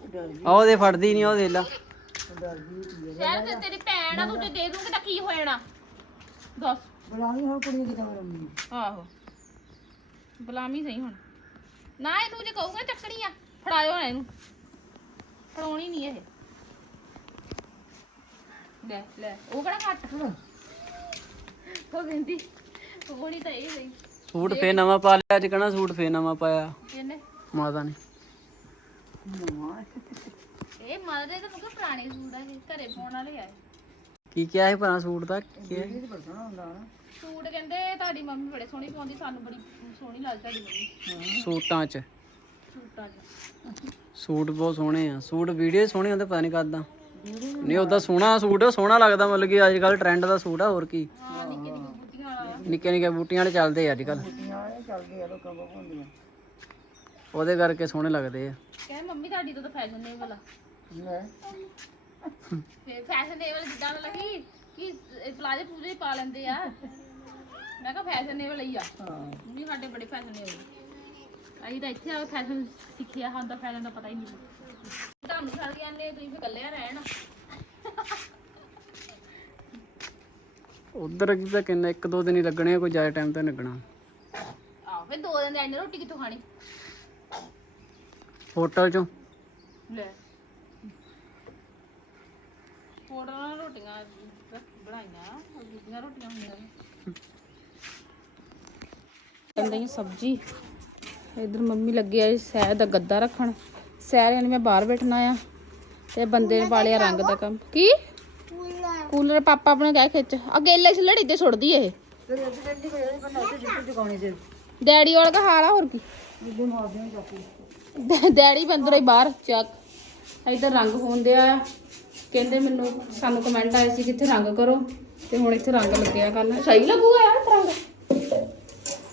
ਉਹ ਡਰ ਗਈ। ਆ ਉਹਦੇ ਫੜਦੀ ਨਹੀਂ ਉਹ ਦੇ ਲਾ। ਉਹ ਡਰ ਗਈ ਧੀ ਹੈ। ਸ਼ਹਿਰ ਤੇ ਤੇਰੀ ਭੈਣ ਆ ਤੂੰ ਜੇ ਦੇ ਦੂੰਗੀ ਤਾਂ ਕੀ ਹੋ ਜਾਣਾ ਦੱਸ। ਬੁਲਾਵੀਂ ਹੁਣ ਕੁੜੀ ਕਿਤੇ ਮਰਮੀ ਆਹੋ। ਬੁਲਾਮੀ ਸਹੀ ਹੁਣ। ਨਾ ਇਹਨੂੰ ਜੇ ਕਹੂਗਾ ਚੱਕਣੀ ਆ ਫੜਾਇਓ ਨਾ ਇਹਨੂੰ। ਫੜਾਉਣੀ ਨਹੀਂ ਇਹ। ਲੈ ਲੈ। ਉਹ ਕਿਹੜਾ ਘੱਟ ਤਾਂ ਇਹ ਗਈ ਸੂਟ ਫੇ ਨਵਾਂ ਪਾ ਲਿਆ ਅੱਜ ਕਹਣਾ ਸੂਟ ਫੇ ਨਵਾਂ ਪਾਇਆ। ਕਿਹਨੇ ਮਾਤਾ ਨੇ। ਇਹ ਮਦਦੇ ਤਾਂ ਮੁਕੇ ਪੁਰਾਣੇ ਸੂਟ ਆ ਇਹ ਘਰੇ ਪਾਉਣ ਵਾਲੇ ਆ। ਕੀ ਕਿਹਾ ਸੀ ਭਰਾ ਸੂਟ ਦਾ? ਕੀ ਹੈ? ਸੂਟ ਕਹਿੰਦੇ ਤੁਹਾਡੀ ਮੰਮੀ ਬੜੇ ਸੋਹਣੀ ਪਾਉਂਦੀ ਸਾਨੂੰ ਬੜੀ ਸੋਹਣੀ ਲੱਗਦੀ ਤੁਹਾਡੀ ਮੰਮੀ। ਸੂਟਾਂ 'ਚ। ਸੂਟਾਂ 'ਚ। ਸੂਟ ਬਹੁਤ ਸੋਹਣੇ ਆ। ਸੂਟ ਵੀਡੀਓ ਸੋਹਣੇ ਹੁੰਦੇ ਪਤਾ ਨਹੀਂ ਕਰਦਾ ਨਹੀਂ ਉਹਦਾ ਸੋਹਣਾ ਸੂਟ ਸੋਹਣਾ ਲੱਗਦਾ ਮਤਲਬ ਕਿ ਅੱਜ ਕੱਲ ਟ੍ਰੈਂਡ ਦਾ ਸੂਟ ਆ ਹੋਰ ਕੀ। ਨਿੱਕੇ ਨਿੱਕੇ ਬੂਟੀਆਂ ਵਾਲਾ ਨਿੱਕੇ ਨਿੱਕੇ ਬੂਟੀਆਂ ਵਾਲੇ ਚੱਲਦੇ ਆ ਅੱਜ ਕੱਲ ਨਿਆਣੇ ਚੱਲ ਗਏ ਆ ਲੋਕਾਂ ਕੋਲ ਹੁੰਦੀਆਂ ਉਹਦੇ ਕਰਕੇ ਸੋਹਣੇ ਲੱਗਦੇ ਆ। ਕਹਿੰਦੇ ਮੰਮੀ ਤੁਹਾਡੀ ਤਾਂ ਫੈਸ਼ਨੇਬਲ ਆ ਲੈ। ਫੇ ਫੈਸ਼ਨੇਬਲ ਜਿੱਦਾਂ ਦਾ ਲੱਗੀ ਕਿ ਇਹ ਪਲਾਜੇ ਪੂਜੇ ਹੀ ਪਾ ਲੈਂਦੇ ਆ। ਮੈਂ ਕਿਹਾ ਫੈਸ਼ਨੇਬਲ ਹੀ ਆ। ਹਾਂ। ਮੰਮੀ ਸਾਡੇ ਬੜੇ ਫੈਸ਼ਨੇਬਲ ਅਸੀਂ ਤਾਂ ਇੱਥੇ ਆ ਕੇ ਫੈਸ਼ਨ ਸਿੱਖਿਆ ਹਾਂ ਤਾਂ ਫੈਸ਼ਨ ਦਾ ਪਤਾ ਹੀ ਨਹੀਂ। ਤੁਹਾਨੂੰ ਤੁਸੀਂ ਫਿਰ ਰਹਿਣ। ਉਧਰ ਕੀ ਤਾਂ ਕਿੰਨਾ ਇੱਕ ਦੋ ਦਿਨ ਹੀ ਲੱਗਣੇ ਆ ਕੋਈ ਜ਼ਿਆਦਾ ਟਾਈਮ ਤਾਂ ਲੱਗਣਾ। ਆਹ ਫੇ ਦੋ ਦਿਨ ਦੀ ਐਨੇ ਰੋਟੀ ਕਿੱਥੋਂ ਖਾਣੀ? ਹੋਟਲ ਚੋਂ। ਲੈ। ਹੋਟਲਾਂ ਰੋਟੀਆਂ ਬਣਾਈਆਂ ਦੂਜੀਆਂ ਰੋਟੀਆਂ ਹੁੰਦੀਆਂ ਕਹਿੰਦੇ ਸਬਜੀ। ਇਧਰ ਮੰਮੀ ਲੱਗੀ ਆ ਸਹਿ ਦਾ ਗੱਦਾ ਰੱਖਣ। ਸਹਿ ਯਾਨੀ ਮੈਂ ਬਾਹਰ ਬੈਠਣਾ ਆ ਤੇ ਬੰਦੇ ਨੇ ਪਾਲਿਆ ਰੰਗ ਦਾ ਕੰਮ। ਕੀ? ਕੂਲਰ ਕੂਲਰ ਪਾਪਾ ਆਪਣੇ ਕਹਿ ਖਿੱਚ। ਅਗੇਲੇ ਛਲੜੀ ਤੇ ਸੁੱਟਦੀ ਇਹ। ਤੇ ਕੋਈ ਇਹ ਤੇ ਤੇ ਡੈਡੀ ਵਾਲਾ ਹਾਲ ਆ ਹੋਰ ਕੀ? ਨੇ ਡੈ- ਡੈਡੀ ਬੰਦਰੋਂ ਹੀ ਬਾਹਰ ਚੱਕ। ਇਧਰ ਰੰਗ ਹੋਣਦੇ ਆ। ਕਹਿੰਦੇ ਮੈਨੂੰ ਸਾਨੂੰ ਕਮੈਂਟ ਆਏ ਸੀ ਕਿ ਇੱਥੇ ਰੰਗ ਕਰੋ। ਤੇ ਹੁਣ ਇੱਥੇ ਰੰਗ ਲੱਗਿਆ ਕੱਲ ਸਹੀ ਲੱਗੂਗਾ ਯਾਰ ਰੰਗ।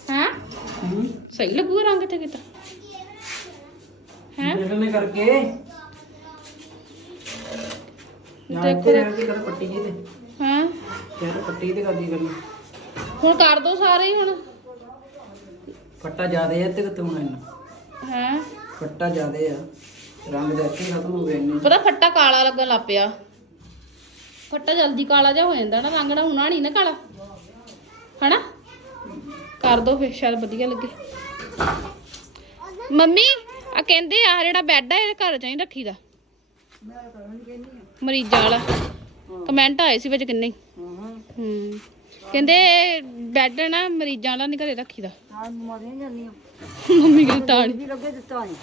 ਹੈ। ਸਹੀ ਲੱਗੂਗਾ ਰੰਗ ਇੱਥੇ ਕਿਤਾ। ਨਿਕਲਨੇ ਕਰਕੇ। ਦੇਖੋ। ਕੀ ਕਰ ਪੱਟੀ ਜੀ ਤੇ। ਹੈ? ਯਾਰ ਪੱਟੀ ਤੇ ਕਰਦੀ ਕਰਨੀ ਹੁਣ ਕਰ ਦੋ ਸਾਰੇ ਹੀ ਹੁਣ। ਫੱਟਾ ਜ਼ਿਆਦੇ ਆ ਤੇ ਕਿਤੇ ਹੁਣ ਇੰਨਾ? ਹੈ? ਫੱਟਾ ਜ਼ਿਆਦੇ ਆ। ਰੰਗ ਦੇ ਅੱਖੇ ਖਤਮ ਹੋ ਗਏ ਇੰਨੇ। ਪਤਾ ਫੱਟਾ ਕਾਲਾ ਲੱਗਣ ਲੱਗ ਪਿਆ। ਫੱਟਾ ਜਲਦੀ ਕਾਲਾ ਜਿਹਾ ਹੋ ਜਾਂਦਾ ਨਾ ਰੰਗ ਨਾ ਹੁਣਾ ਨਹੀਂ ਨਾ ਕਾਲਾ। ਹਨਾ? ਕਰ ਦੋ ਫੇਰ ਸ਼ਾਇਦ ਵਧੀਆ ਲੱਗੇ। ਮੰਮੀ ਆ ਕਹਿੰਦੇ ਆ ਜਿਹੜਾ ਬੈੱਡ ਆ ਇਹ ਘਰ ਚ ਰੱਖੀਦਾ। ਮੈਂ ਕਰਨ ਦੀ ਕਹਿੰਦੀ ਆ ਮਰੀਜ਼ਾਂ ਵਾਲਾ। ਕਮੈਂਟ ਆਏ ਸੀ ਵਿੱਚ ਕਿੰਨੇ ਹੀ। ਹਾਂ। ਹੂੰ ਕਹਿੰਦੇ ਬੈੱਡ ਨਾ, ਮਰੀਜ਼ਾਂ ਵਾਲਾ ਨਹੀਂ ਘਰੇ ਰੱਖੀਦਾ। ਤਾਂ ਬਿਮਾਰੀਆਂ ਜਾਂਦੀਆਂ ਮੰਮੀ ਕਹਿੰਦੀ ਤਾਂ ਨੀ। ਵੀ ਲੱਗੇ ਦਿੱਤਾ ਨਹੀਂ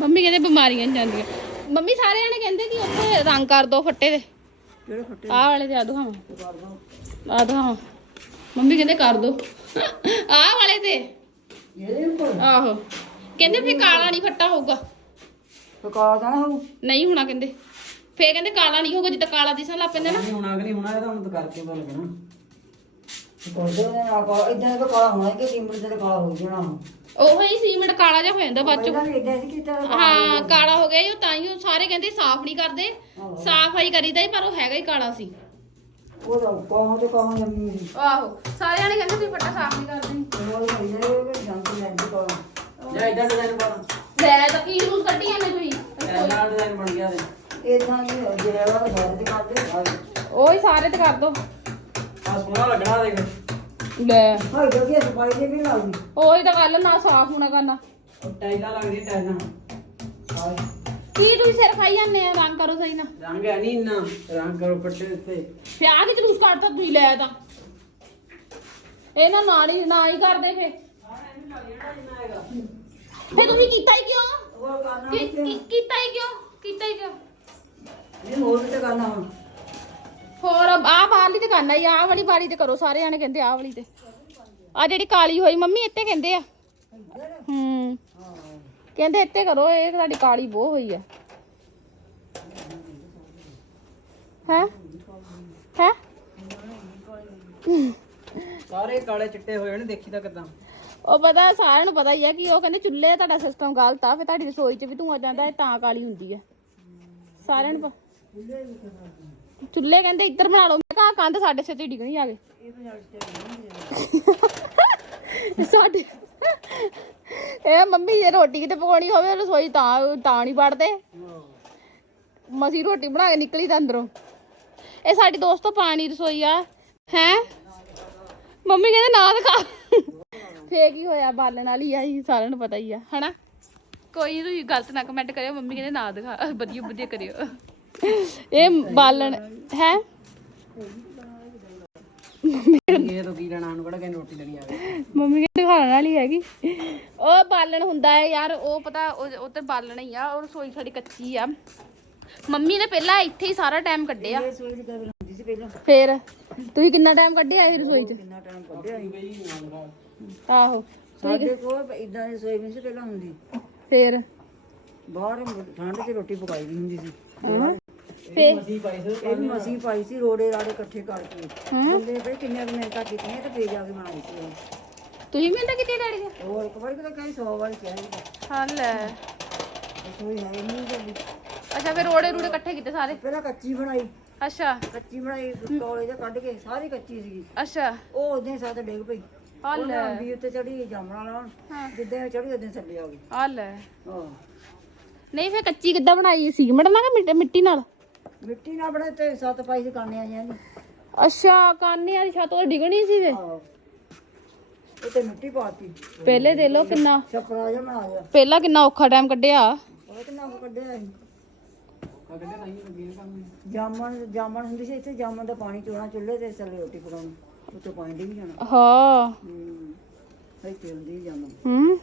ਮੰਮੀ ਕਹਿੰਦੇ ਬਿਮਾਰੀਆਂ ਨੀ ਜਾਂਦੀਆਂ। ਮੰਮੀ ਸਾਰਿਆਂ ਨੇ ਕਹਿੰਦੇ ਕਿ ਉੱਥੇ ਰੰਗ ਕਰ ਦੋ ਫੱਟੇ ਦੇ। ਕਿਹੜੇ ਫੱਟੇ ਆਹ ਵਾਲੇ ਤੇ ਆ ਦਿਖਾਵਾਂ। ਕਰ ਦੋ ਆ ਦਿਖਾਵਾਂ। ਮੰਮੀ ਕਹਿੰਦੇ ਕਰ ਦੋ। ਆਹ ਵਾਲੇ ਤੇ। ਇਹਦੇ ਉੱਪਰ ਆਹੋ। ਕਹਿੰਦੇ ਫੇ ਕਾਲਾ ਨਹੀਂ ਫੱਟਾ ਹੋਊਗਾ। ਪਕਾ ਦਾ ਹੋ ਨਹੀਂ ਹੋਣਾ ਕਹਿੰਦੇ। ਫੇ ਕਹਿੰਦੇ ਕਾਲਾ ਨਹੀਂ ਹੋਊਗਾ ਜਿੱਦਾਂ ਕਾਲਾ ਦਿਸਣ ਲੱਗ ਪੈਂਦਾ ਨਾ। ਨਹੀਂ ਹੁਣ ਹੁਣ ਹੁਣ ਤਾਂ ਕਰਕੇ ਪਤਾ ਲੱਗਣਾ ਕਰਦੇ ਨੇ ਕਾ ਇਦਾਂ ਦਾ ਕਾਲਾ ਹੋਣਾ ਕਿ ਸੀਮਟ ਦੇ ਕਾਲਾ ਹੋ ਜਾਣਾ ਉਹੋ ਹੀ ਸੀਮੈਂਟ ਕਾਲਾ ਜਿਹਾ ਹੋ ਜਾਂਦਾ ਬਾਅਦ ਚ। ਪਹਿਲਾਂ ਵੀ ਇਦਾਂ ਸੀ ਕੀਤਾ ਹਾਂ ਕਾਲਾ ਹੋ ਗਿਆ ਜੀ, ਉਹ ਤਾਂ ਹੀ ਉਹ ਸਾਰੇ ਕਹਿੰਦੇ ਸਾਫ਼ ਨਹੀਂ ਕਰਦੇ। ਸਾਫ਼ ਹੀ ਕਰੀਦਾ ਹੀ ਪਰ ਉਹ ਹੈਗਾ ਹੀ ਕਾਲਾ ਸੀ। ਉਹ ਤਾਂ ਕਾਹ ਤੇ ਕਾਹ ਜੰਮੀ ਸੀ? ਆਹੋ ਸਾਰੇ ਜਣੇ ਕਹਿੰਦੇ ਤੁਸੀਂ ਫੱਟਾ ਸਾਫ਼ ਨਹੀਂ ਕਰਦੇ। ਉਹ ਜੰਮ ਲੈਂਦੀ ਜਾਂ ਇਦਾਂ ਡਿਜ਼ਾਈਨ ਬਣ। ਲੈ ਤਾਂ ਕੀ ਯੂਜ਼ ਕੱਢੀ ਜਾਂਦੇ ਤੁਸੀਂ? ਐਨਾ ਡਿਜ਼ਾਈਨ ਬਣ ਗਿਆ ਤੇ ਇਦਾਂ ਹੀ ਜਿਹੜਾ ਵਾ ਘਰ ਤੇ ਕਰਦੇ ਆ ਉਹੀ ਸਾਰੇ। ਤੇ ਕਰ ਦੋ। ਆ ਸੋਹਣਾ ਲੱਗਣਾ ਦੇਖ। ਲੈ। ਹਾਈ ਜਗੀ ਸਫ਼ਾਈ ਦੇ ਵੀ ਲੱਗਦੀ? ਉਹੀ ਤਾਂ ਗੱਲ ਨਾ ਸਾਫ਼ ਹੋਣਾ ਕਰਨਾ। ਉਹ ਟਾਈਲਾਂ ਲੱਗਦੀ ਟਾਈਲਾਂ। ਕੀ ਤੁਸੀਂ ਸਿਰ ਖਾਈ ਜਾਂਦੇ ਆ? ਰੰਗ ਕਰੋ ਸਹੀ ਨਾ ਰੰਗ ਹੈ ਨਹੀਂ ਇੰਨਾ। ਰੰਗ ਕਰੋ ਪੱਟੇ ਉੱਤੇ ਵਿਆਹ ਕਿ ਜਲੂਸ ਕੱਢਤਾ ਤੁਸੀਂ? ਲੈ ਤਾਂ। ਇਹ ਨਾ ਨਾਲ ਹੀ ਨਾ ਹੀ ਕਰਦੇ ਫੇ ਫੇ ਤੁਸੀਂ ਕੀਤਾ ਹੀ ਕਿਉਂ? ਉਹ ਕਰਨਾ ਕੀ- ਕੀ- ਕੀਤਾ ਹੀ ਕਿਉਂ? ਕੀਤਾ ਹੀ ਕਿਉਂ? ਨਹੀਂ ਹੋਰ ਵੀ ਤਾਂ ਕਰਨਾ ਹੁਣ। ਹੋਰ ਆਹ ਬਾਹਰਲੀ ਤੇ ਕਰਨਾ ਹੀ ਆਹ ਵਾਲੀ ਬਾਰੀ ਤੇ ਕਰੋ ਸਾਰੇ ਜਾਣੇ ਕਹਿੰਦੇ ਆਹ ਵਾਲੀ ਤੇ। ਆ ਜਿਹੜੀ ਕਾਲੀ ਹੋਈ ਮੰਮੀ ਇੱਥੇ ਕਹਿੰਦੇ ਆ। ਹੂੰ। ਕਹਿੰਦੇ ਇੱਥੇ ਕਰੋ ਇਹ ਤੁਹਾਡੀ ਕਾਲੀ ਬਹੁਤ ਹੋਈ ਆ। ਹੈ? ਹੈ? ਸਾਰੇ ਕਾਲੇ ਚਿੱਟੇ ਹੋਏ ਨੇ ਦੇਖੀ ਤਾਂ ਕਿਦਾਂ। ਉਹ ਪਤਾ ਸਾਰਿਆਂ ਨੂੰ ਪਤਾ ਹੀ ਆ ਕਿ ਉਹ ਕਹਿੰਦੇ ਚੁੱਲ੍ਹੇ ਤੁਹਾਡਾ ਸਿਸਟਮ ਗਲਤ ਆ, ਫਿਰ ਤੁਹਾਡੀ ਰਸੋਈ 'ਚ ਵੀ ਧੂਆ ਜਾਂਦਾ ਇਹ ਤਾਂ ਕਾਲੀ ਹੁੰਦੀ ਆ। ਸਾਰਿਆਂ ਨੂੰ ਪ- ਚੁੱਲ੍ਹੇ ਕਹਿੰਦੇ ਇੱਧਰ ਬਣਾ ਲਓ, ਮੈਂ ਕਿਹਾ ਆਹ ਕੰਧ ਸਾਡੇ ਸਿਰ ਤੇ ਡਿੱਗਣੀ ਆ ਗਏ ਸਾਡੇ ਇਹ ਮੰਮੀ ਜੇ ਰੋਟੀ ਕਿਤੇ ਪਕਾਉਣੀ ਹੋਵੇ, ਰਸੋਈ ਤਾਂ ਤਾਂ ਨਹੀਂ ਵੜਦੇ। ਮਸੀ ਰੋਟੀ ਬਣਾ ਕੇ ਨਿਕਲੀ ਤਾਂ ਅੰਦਰੋਂ। ਇਹ ਸਾਡੀ ਦੋਸਤੋ ਪਾਣੀ ਰਸੋਈ ਆ, ਹੈ? ਮੰਮੀ ਕਹਿੰਦੇ ਨਾ ਦਿਖਾ ਫੇਕ ਹੀ ਹੋਇਆ? ਬਾਲਣ ਵਾਲੀ ਆ ਸਾਰਿਆਂ ਨੂੰ ਪਤਾ ਹੀ ਆ ਹਨਾ? ਕੋਈ ਤੁਸੀਂ ਗਲਤ ਨਾ ਕਮੈਂਟ ਕਰਿਓ ਮੰਮੀ ਕਹਿੰਦੇ ਨਾ ਦਿਖਾ ਵਧੀਆ ਵਧੀਆ ਕਰਿਓ। ਇਹ ਬਾਲਣ ਹੈ? ਇਹ ਤੋਂ ਕੀ ਲੈਣਾ ਨੂੰ ਕਿਹੜਾ ਕਹਿੰਦੇ ਰੋਟੀ ਲੈਣੀ ਆਵੇ। ਮੰਮੀ ਕਹਿੰਦੇ ਦਿਖਾਉਣ ਵਾਲੀ ਹੈਗੀ। ਉਹ ਬਾਲਣ ਹੁੰਦਾ ਹੈ ਯਾਰ ਉਹ ਪਤਾ ਉਹ ਤੇ ਬਾਲਣ ਹੀ ਆ ਉਹ ਰਸੋਈ ਸਾਡੀ ਕੱਚੀ ਆ। ਮੰਮੀ ਨੇ ਪਹਿਲਾਂ ਇੱਥੇ ਹੀ ਸਾਰਾ ਟਾਈਮ ਕੱਢਿਆ। ਫੇਰ ਤੁਸੀਂ ਕਿੰਨਾ ਟਾਈਮ ਕੱਢਿਆ ਇਹ ਰਸੋਈ 'ਚ? ਕਿੰਨਾ ਟਾਈਮ ਕੱਢਿਆ ਸੀ? ਆਹੋ। ਸਾਡੇ ਕੋਲ ਇਦਾਂ ਦੀ ਸੋਈ ਨਹੀਂ ਸੀ ਪਹਿਲਾਂ ਹੁੰਦੀ। ਫੇਰ? ਬਾਹਰ ਠੰਡ 'ਚ ਰੋਟੀ ਪਕਾਈ ਦੀ ਹੁੰਦੀ ਸੀ। ਫੇਰ? ਮਸੀ ਪਾਈ ਸੀ। ਇਹ ਵੀ ਮਸੀਂ ਪਾਈ ਸੀ ਰੋੜੇ ਰਾੜੇ ਇਕੱਠੇ ਕਰਕੇ। ਬੰਦੇ ਪਏ ਕਿੰਨੇ ਕੁ ਮਿਹਨਤਾਂ ਕੀਤੀਆਂ ਤੇ ਫੇਰ ਜਾ ਕੇ ਬਣਾਈ ਸੀ ਉਹ। ਤੁਸੀਂ ਮਿਹਨਤ ਕੀਤੀ ਡੈਡੀ ਦੀ ਹੋਰ ਇੱਕ ਵਾਰੀ ਤਾਂ ਕਈ 100 ਵਾਰੀ ਕਹਿ ਦਿੱਤਾ ਹਾਂ ਲੈ। ਸੋਈ ਹੈ ਹੀ ਨਹੀਂ ਜਲਦੀ ਅੱਛਾ ਫਿਰ ਰੋੜੇ ਰੂੜੇ ਇਕੱਠੇ ਕੀਤੇ ਸਾਰੇ? ਪਹਿਲਾਂ ਕੱਚੀ ਬਣਾਈ। ਅੱਛਾ। ਕੱਚੀ ਬਣਾਈ ਕੋਲੇ ਕੱਢ ਕੇ ਸਾਰੀ ਕੱਚੀ ਸੀਗੀ। ਅੱਛਾ। ਉਹ ਉਦੋਂ ਸਾਥ ਡਿੱਗ ਪਈ। ਆ ਲੈ। ਉਹ ਵੀ ਉੱਤੇ ਚੜੀ ਜਾਮਣਾ ਲਾਉਣ ਜਿੱਦਾਂ ਚੜੀ ਉਦੋਂ ਥੱਲੇ ਆ ਗਈ। ਆ ਲੈ। ਹਾਂ। ਨਹੀਂ ਫਿਰ ਕੱਚੀ ਕਿੱਦਾਂ ਬਣਾਈ ਸੀਮੈਂਟ ਨਾਲ ਕਿ ਮਿੱਟੀ- ਮਿੱਟੀ ਨਾਲ? ਮਿੱਟੀ ਨਾਲ ਬਣੇ ਤੇ ਸੱਤ ਪਾਈ ਸੀ ਕਾਨੇ ਆ ਜਾਂਦੀ ਅੱਛਾ ਕਾਨੇ ਵਾਲੀ ਛੱਤ ਉਹ ਡਿਗਣੀ ਸੀ ਵੇ ਆਹੋ। ਇਹ ਤੇ ਮਿੱਟੀ ਪਾਤੀ। ਪਹਿਲੇ ਦੇ ਲੋ ਕਿੰਨਾ। ਛਪਰਾ ਜਿਹਾ ਬਣਾ ਲਿਆ। ਪਹਿਲਾਂ ਕਿੰਨਾ ਔਖਾ ਟਾਈਮ ਕੱਢਿਆ? ਉਹ ਕਿੰਨਾ ਕੁ ਕੱਢਿਆ ਸੀ। ਜਾਮਣ ਜਾਮਣ ਹੁੰਦੀ ਸੀ ਇੱਥੇ ਜਾਮਣ ਦਾ ਪਾਣੀ ਚੋਣਾ ਚੁੱਲ੍ਹੇ ਤੇ ਥੱਲੇ ਰੋਟੀ ਪਕਾਉਣੀ। ਉੱਤੋਂ ਪਾਣੀ ਡਿੱਗ ਜਾਣਾ। ਹਾਂ। ਹੂੰ। ਇੱਥੇ ਹੁੰਦੀ ਸੀ ਜਾਮਣ ਹੂੰ।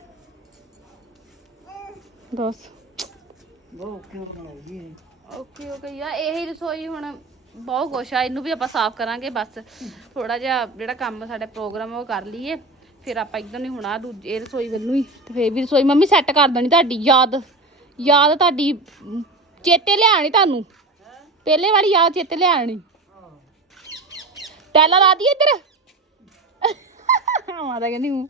ਦੱਸ। ਬਹੁਤ ਔਖੇ ਹੋ ਬਣਾਈ ਜੀ ਇਹ। ਓਕੇ ਓਕੇ ਯਾ ਇਹੀ ਰਸੋਈ ਹੁਣ ਬਹੁਤ ਕੁਛ ਆ। ਇਹਨੂੰ ਵੀ ਆਪਾਂ ਸਾਫ਼ ਕਰਾਂਗੇ ਬਸ। ਥੋੜਾ ਜਿਹਾ ਜਿਹੜਾ ਕੰਮ ਸਾਡਾ ਪ੍ਰੋਗਰਾਮ ਉਹ ਕਰ ਲਈਏ। ਫਿਰ ਆਪਾਂ ਇੱਧਰ ਨਹੀਂ ਹੋਣਾ ਦੂਜੇ ਰਸੋਈ ਵੱਲ ਹੀ। ਤੇ ਫੇਰ ਵੀ ਰਸੋਈ ਮੰਮੀ ਸੈੱਟ ਕਰ ਦੇਣੀ ਤੁਹਾਡੀ ਯਾਦ। ਯਾਦ ਤੁਹਾਡੀ। ਚੇਤੇ ਲਿਆਣੀ ਤੁਹਾਨੂੰ। ਪਹਿਲੇ ਵਾਲੀ ਯਾਦ ਚੇਤੇ ਲਿਆਣੀ ਟੈਲਾ ਲਾ ਦੀ ਇੱਧਰ। ਮਾਤਾ ਕਹਿੰਦੀ ਹੂੰ।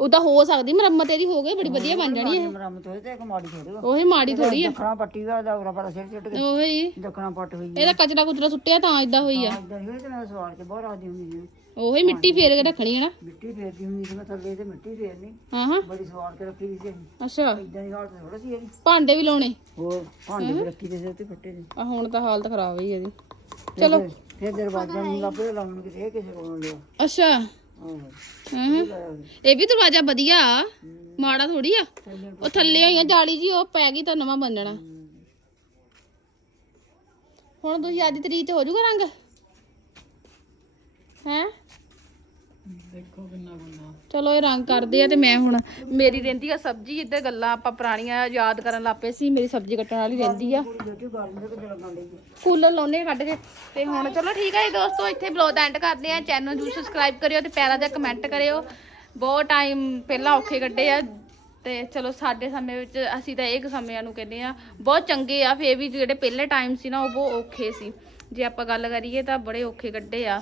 ਉਹਦਾ ਹੋ ਸਕਦੀ ਮੁਰੰਮਤ ਇਹਦੀ ਹੋ ਗਈ ਬੜੀ ਵਧੀਆ ਬਣ ਜਾਣੀ ਇਹ। ਮਰਮਤ ਹੋਏ ਤੇ ਇੱਕ ਮਾੜੀ ਥੋੜੀ ਉਹੀ ਮਾੜੀ ਥੋੜੀ ਆ। ਦੱਖਣਾ ਪੱਟੀ ਦਾ ਦਾ ਉਰਾ ਪਰਾ ਸਿਰ ਚੁੱਟ ਕੇ। ਉਹੀ। ਦੱਖਣਾ ਪੱਟ ਹੋਈ ਇਹਦਾ ਕਚਰਾ ਕੁਚਰਾ ਸੁੱਟਿਆ ਤਾਂ ਇਦਾਂ ਹੋਈ ਆ। ਇਦਾਂ ਹੀ ਹੋਈ ਤੇ ਮੈਂ ਸਵਾਰ ਕੇ ਬਾਹਰ ਆਦੀ ਹੁੰਦੀ ਸੀ ਉਹੀ ਮਿੱਟੀ ਫੇਰ ਕੇ ਰੱਖਣੀ ਹੈ ਨਾ? ਮਿੱਟੀ ਫੇਰਦੀ ਹੁੰਦੀ ਸੀ ਮੈਂ ਥੱਲੇ ਤੇ ਮਿੱਟੀ ਫੇਰਨੀ। ਹਾਂ ਹਾਂ। ਬੜੀ ਸਵਾਰ ਕੇ ਰੱਖੀ ਸੀ ਅੱਛਾ। ਇਦਾਂ ਦੀ ਹਾਲਤ ਥੋੜਾ ਸੀ ਇਹਦੀ। ਭਾਂਡੇ ਵੀ ਲਾਉਣੇ? ਹੋਰ ਭਾਂਡੇ ਵੀ ਰੱਖੀ ਦੇ ਸੀ ਉੱਤੇ ਫੱਟੇ ਦੇ। ਆ ਹੁਣ ਤਾਂ ਹਾਲਤ ਖਰਾਬ ਹੋਈ ਇਹਦੀ। ਚਲੋ। ਫਿਰ ਦਰਵਾਜ਼ਾ ਨੂੰ ਲੱਭੇ ਲਾਉਣ ਕਿਤੇ ਇਹ ਕਿਸੇ ਕੋਲੋਂ ਲਿਆ ਅੱਛਾ। ਹਾਂ। ਹਾਂ। ਇਹ ਵੀ ਦਰਵਾਜ਼ਾ ਵਧੀਆ। ਮਾੜਾ ਥੋੜੀ ਆ। ਉਹ ਥੱਲੇ ਹੋਈ ਆ ਜਾਲੀ ਜੀ ਉਹ ਪੈ ਗਈ ਤਾਂ ਨਵਾਂ ਬੰਨਣਾ। ਹੁਣ ਤੁਸੀਂ ਅੱਜ ਤਰੀਕ ਤੇ ਹੋ ਜਾਊਗਾ ਰੰਗ? ਹੈ? ਦੇਖੋ ਕਿੰਨਾ ਬੰਦਾ ਚਲੋ ਇਹ ਰੰਗ ਕਰਦੇ ਆ ਤੇ ਮੈਂ ਹੁਣ ਮੇਰੀ ਰਹਿੰਦੀ ਆ ਸਬਜ਼ੀ ਇੱਧਰ ਗੱਲਾਂ ਆਪਾਂ ਪੁਰਾਣੀਆਂ ਯਾਦ ਕਰਨ ਲੱਪੇ ਸੀ ਮੇਰੀ ਸਬਜ਼ੀ ਕੱਟਣ ਵਾਲੀ ਰਹਿੰਦੀ ਆ। ਕੂਲਰ ਲਾਉਨੇ ਕੱਢ ਕੇ ਤੇ ਹੁਣ ਚਲੋ ਠੀਕ ਹੈ ਜੀ ਦੋਸਤੋ ਇੱਥੇ ਬਲੌਗ ਦਾ ਐਂਡ ਕਰਦੇ ਆ। ਚੈਨਲ ਨੂੰ ਸਬਸਕ੍ਰਾਈਬ ਕਰਿਓ ਤੇ ਪਿਆਰਾ ਜਿਹਾ ਕਮੈਂਟ ਕਰਿਓ। ਬਹੁਤ ਟਾਈਮ ਪਹਿਲਾਂ ਔਖੇ ਕੱਢੇ ਆ। ਤੇ ਚਲੋ ਸਾਡੇ ਸਮੇਂ ਵਿੱਚ ਅਸੀਂ ਤਾਂ ਇਹ ਸਮਿਆਂ ਨੂੰ ਕਹਿੰਦੇ ਆ ਬਹੁਤ ਚੰਗੇ ਆ। ਫੇਰ ਵੀ ਜਿਹੜੇ ਪਹਿਲੇ ਟਾਈਮ ਸੀ ਨਾ ਉਹ ਬਹੁਤ ਔਖੇ ਸੀ। ਜੇ ਆਪਾਂ ਗੱਲ ਕਰੀਏ ਤਾਂ ਬੜੇ ਔਖੇ ਕੱਢੇ ਆ।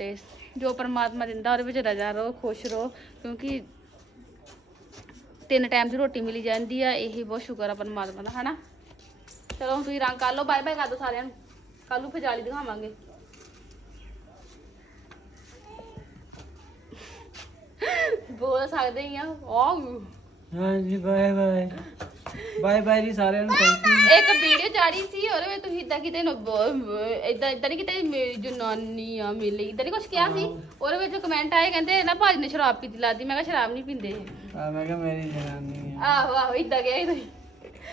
ਤੇ ਜੋ ਪਰਮਾਤਮਾ ਦਿੰਦਾ, ਉਹਦੇ ਵਿੱਚ ਰਜਾ ਰਹੋ, ਖੁਸ਼ ਰਹੋ, ਕਿਉਂਕਿ ਤਿੰਨ ਟਾਈਮ ਦੀ ਰੋਟੀ ਮਿਲੀ ਜਾਂਦੀ ਆ, ਇਹੀ ਬਹੁਤ ਸ਼ੁਕਰ ਆ ਪਰਮਾਤਮਾ ਦਾ, ਹਨਾ? ਚਲੋ ਤੁਸੀਂ ਰੰਗ ਕਰ ਲਓ ਬਾਏ ਬਾਏ ਕਰ ਦਿਓ ਸਾਰਿਆਂ ਨੂੰ। ਕੱਲ ਨੂੰ ਫਿਰ ਦਿਖਾਵਾਂਗੇ। ਬੋਲ ਸਕਦੇ ਹੀ ਆ ਆਹ ਹਾਂਜੀ ਬਾਏ ਬਾਏ ਬਾਏ ਬਾਏ ਜੀ ਸਾਰਿਆਂ ਨੂੰ ਥੈਂਕ ਯੂ ਇੱਕ ਵੀਡੀਓ ਚਾੜੀ ਸੀ ਉਹਦੇ ਵਿੱਚ ਤੁਸੀਂ ਇਦਾਂ ਕਿਤੇ ਇਦਾਂ ਇਦਾਂ ਨਹੀਂ ਕਿਤੇ ਮੇਰੀ ਜਨਾਨੀ ਆ ਮਿਲੀ ਇਦਾਂ ਨਹੀਂ ਕੁਝ ਕਿਹਾ ਸੀ। ਉਹਦੇ ਵਿੱਚ ਕਮੈਂਟ ਆਏ ਕਹਿੰਦੇ ਨਾ ਭਾਜੀ ਨੇ ਸ਼ਰਾਬ ਪੀਤੀ ਲਾਦੀ। ਮੈਂ ਕਿਹਾ ਸ਼ਰਾਬ ਨਹੀਂ ਪੀਂਦੇ ਇਹ। ਆ ਮੈਂ ਕਿਹਾ ਮੇਰੀ ਜਨਾਨੀ ਆ। ਆਹੋ ਆਹੋ ਇਦਾਂ ਗਿਆ ਤੁਸੀਂ।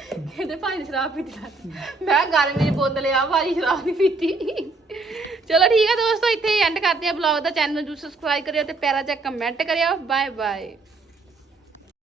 ਕਹਿੰਦੇ ਭਾਜੀ ਨੇ ਸ਼ਰਾਬ ਪੀਤੀ ਲਾਦੀ। ਮੈਂ ਕਿਹਾ ਦੀ ਬੋਤਲ ਆ ਭਾਜੀ ਸ਼ਰਾਬ ਨਹੀਂ ਪੀਤੀ। ਚਲੋ ਠੀਕ ਹੈ ਦੋਸਤੋ ਇੱਥੇ ਹੀ ਐਂਡ ਕਰਦੇ ਆ ਬਲੌਗ ਦਾ ਚੈਨਲ ਨੂੰ ਸਬਸਕ੍ਰਾਈਬ ਕਰਿਓ ਤੇ ਪਿਆਰਾ ਜਿਹਾ ਕਮੈਂਟ ਕਰਿਓ। Bye bye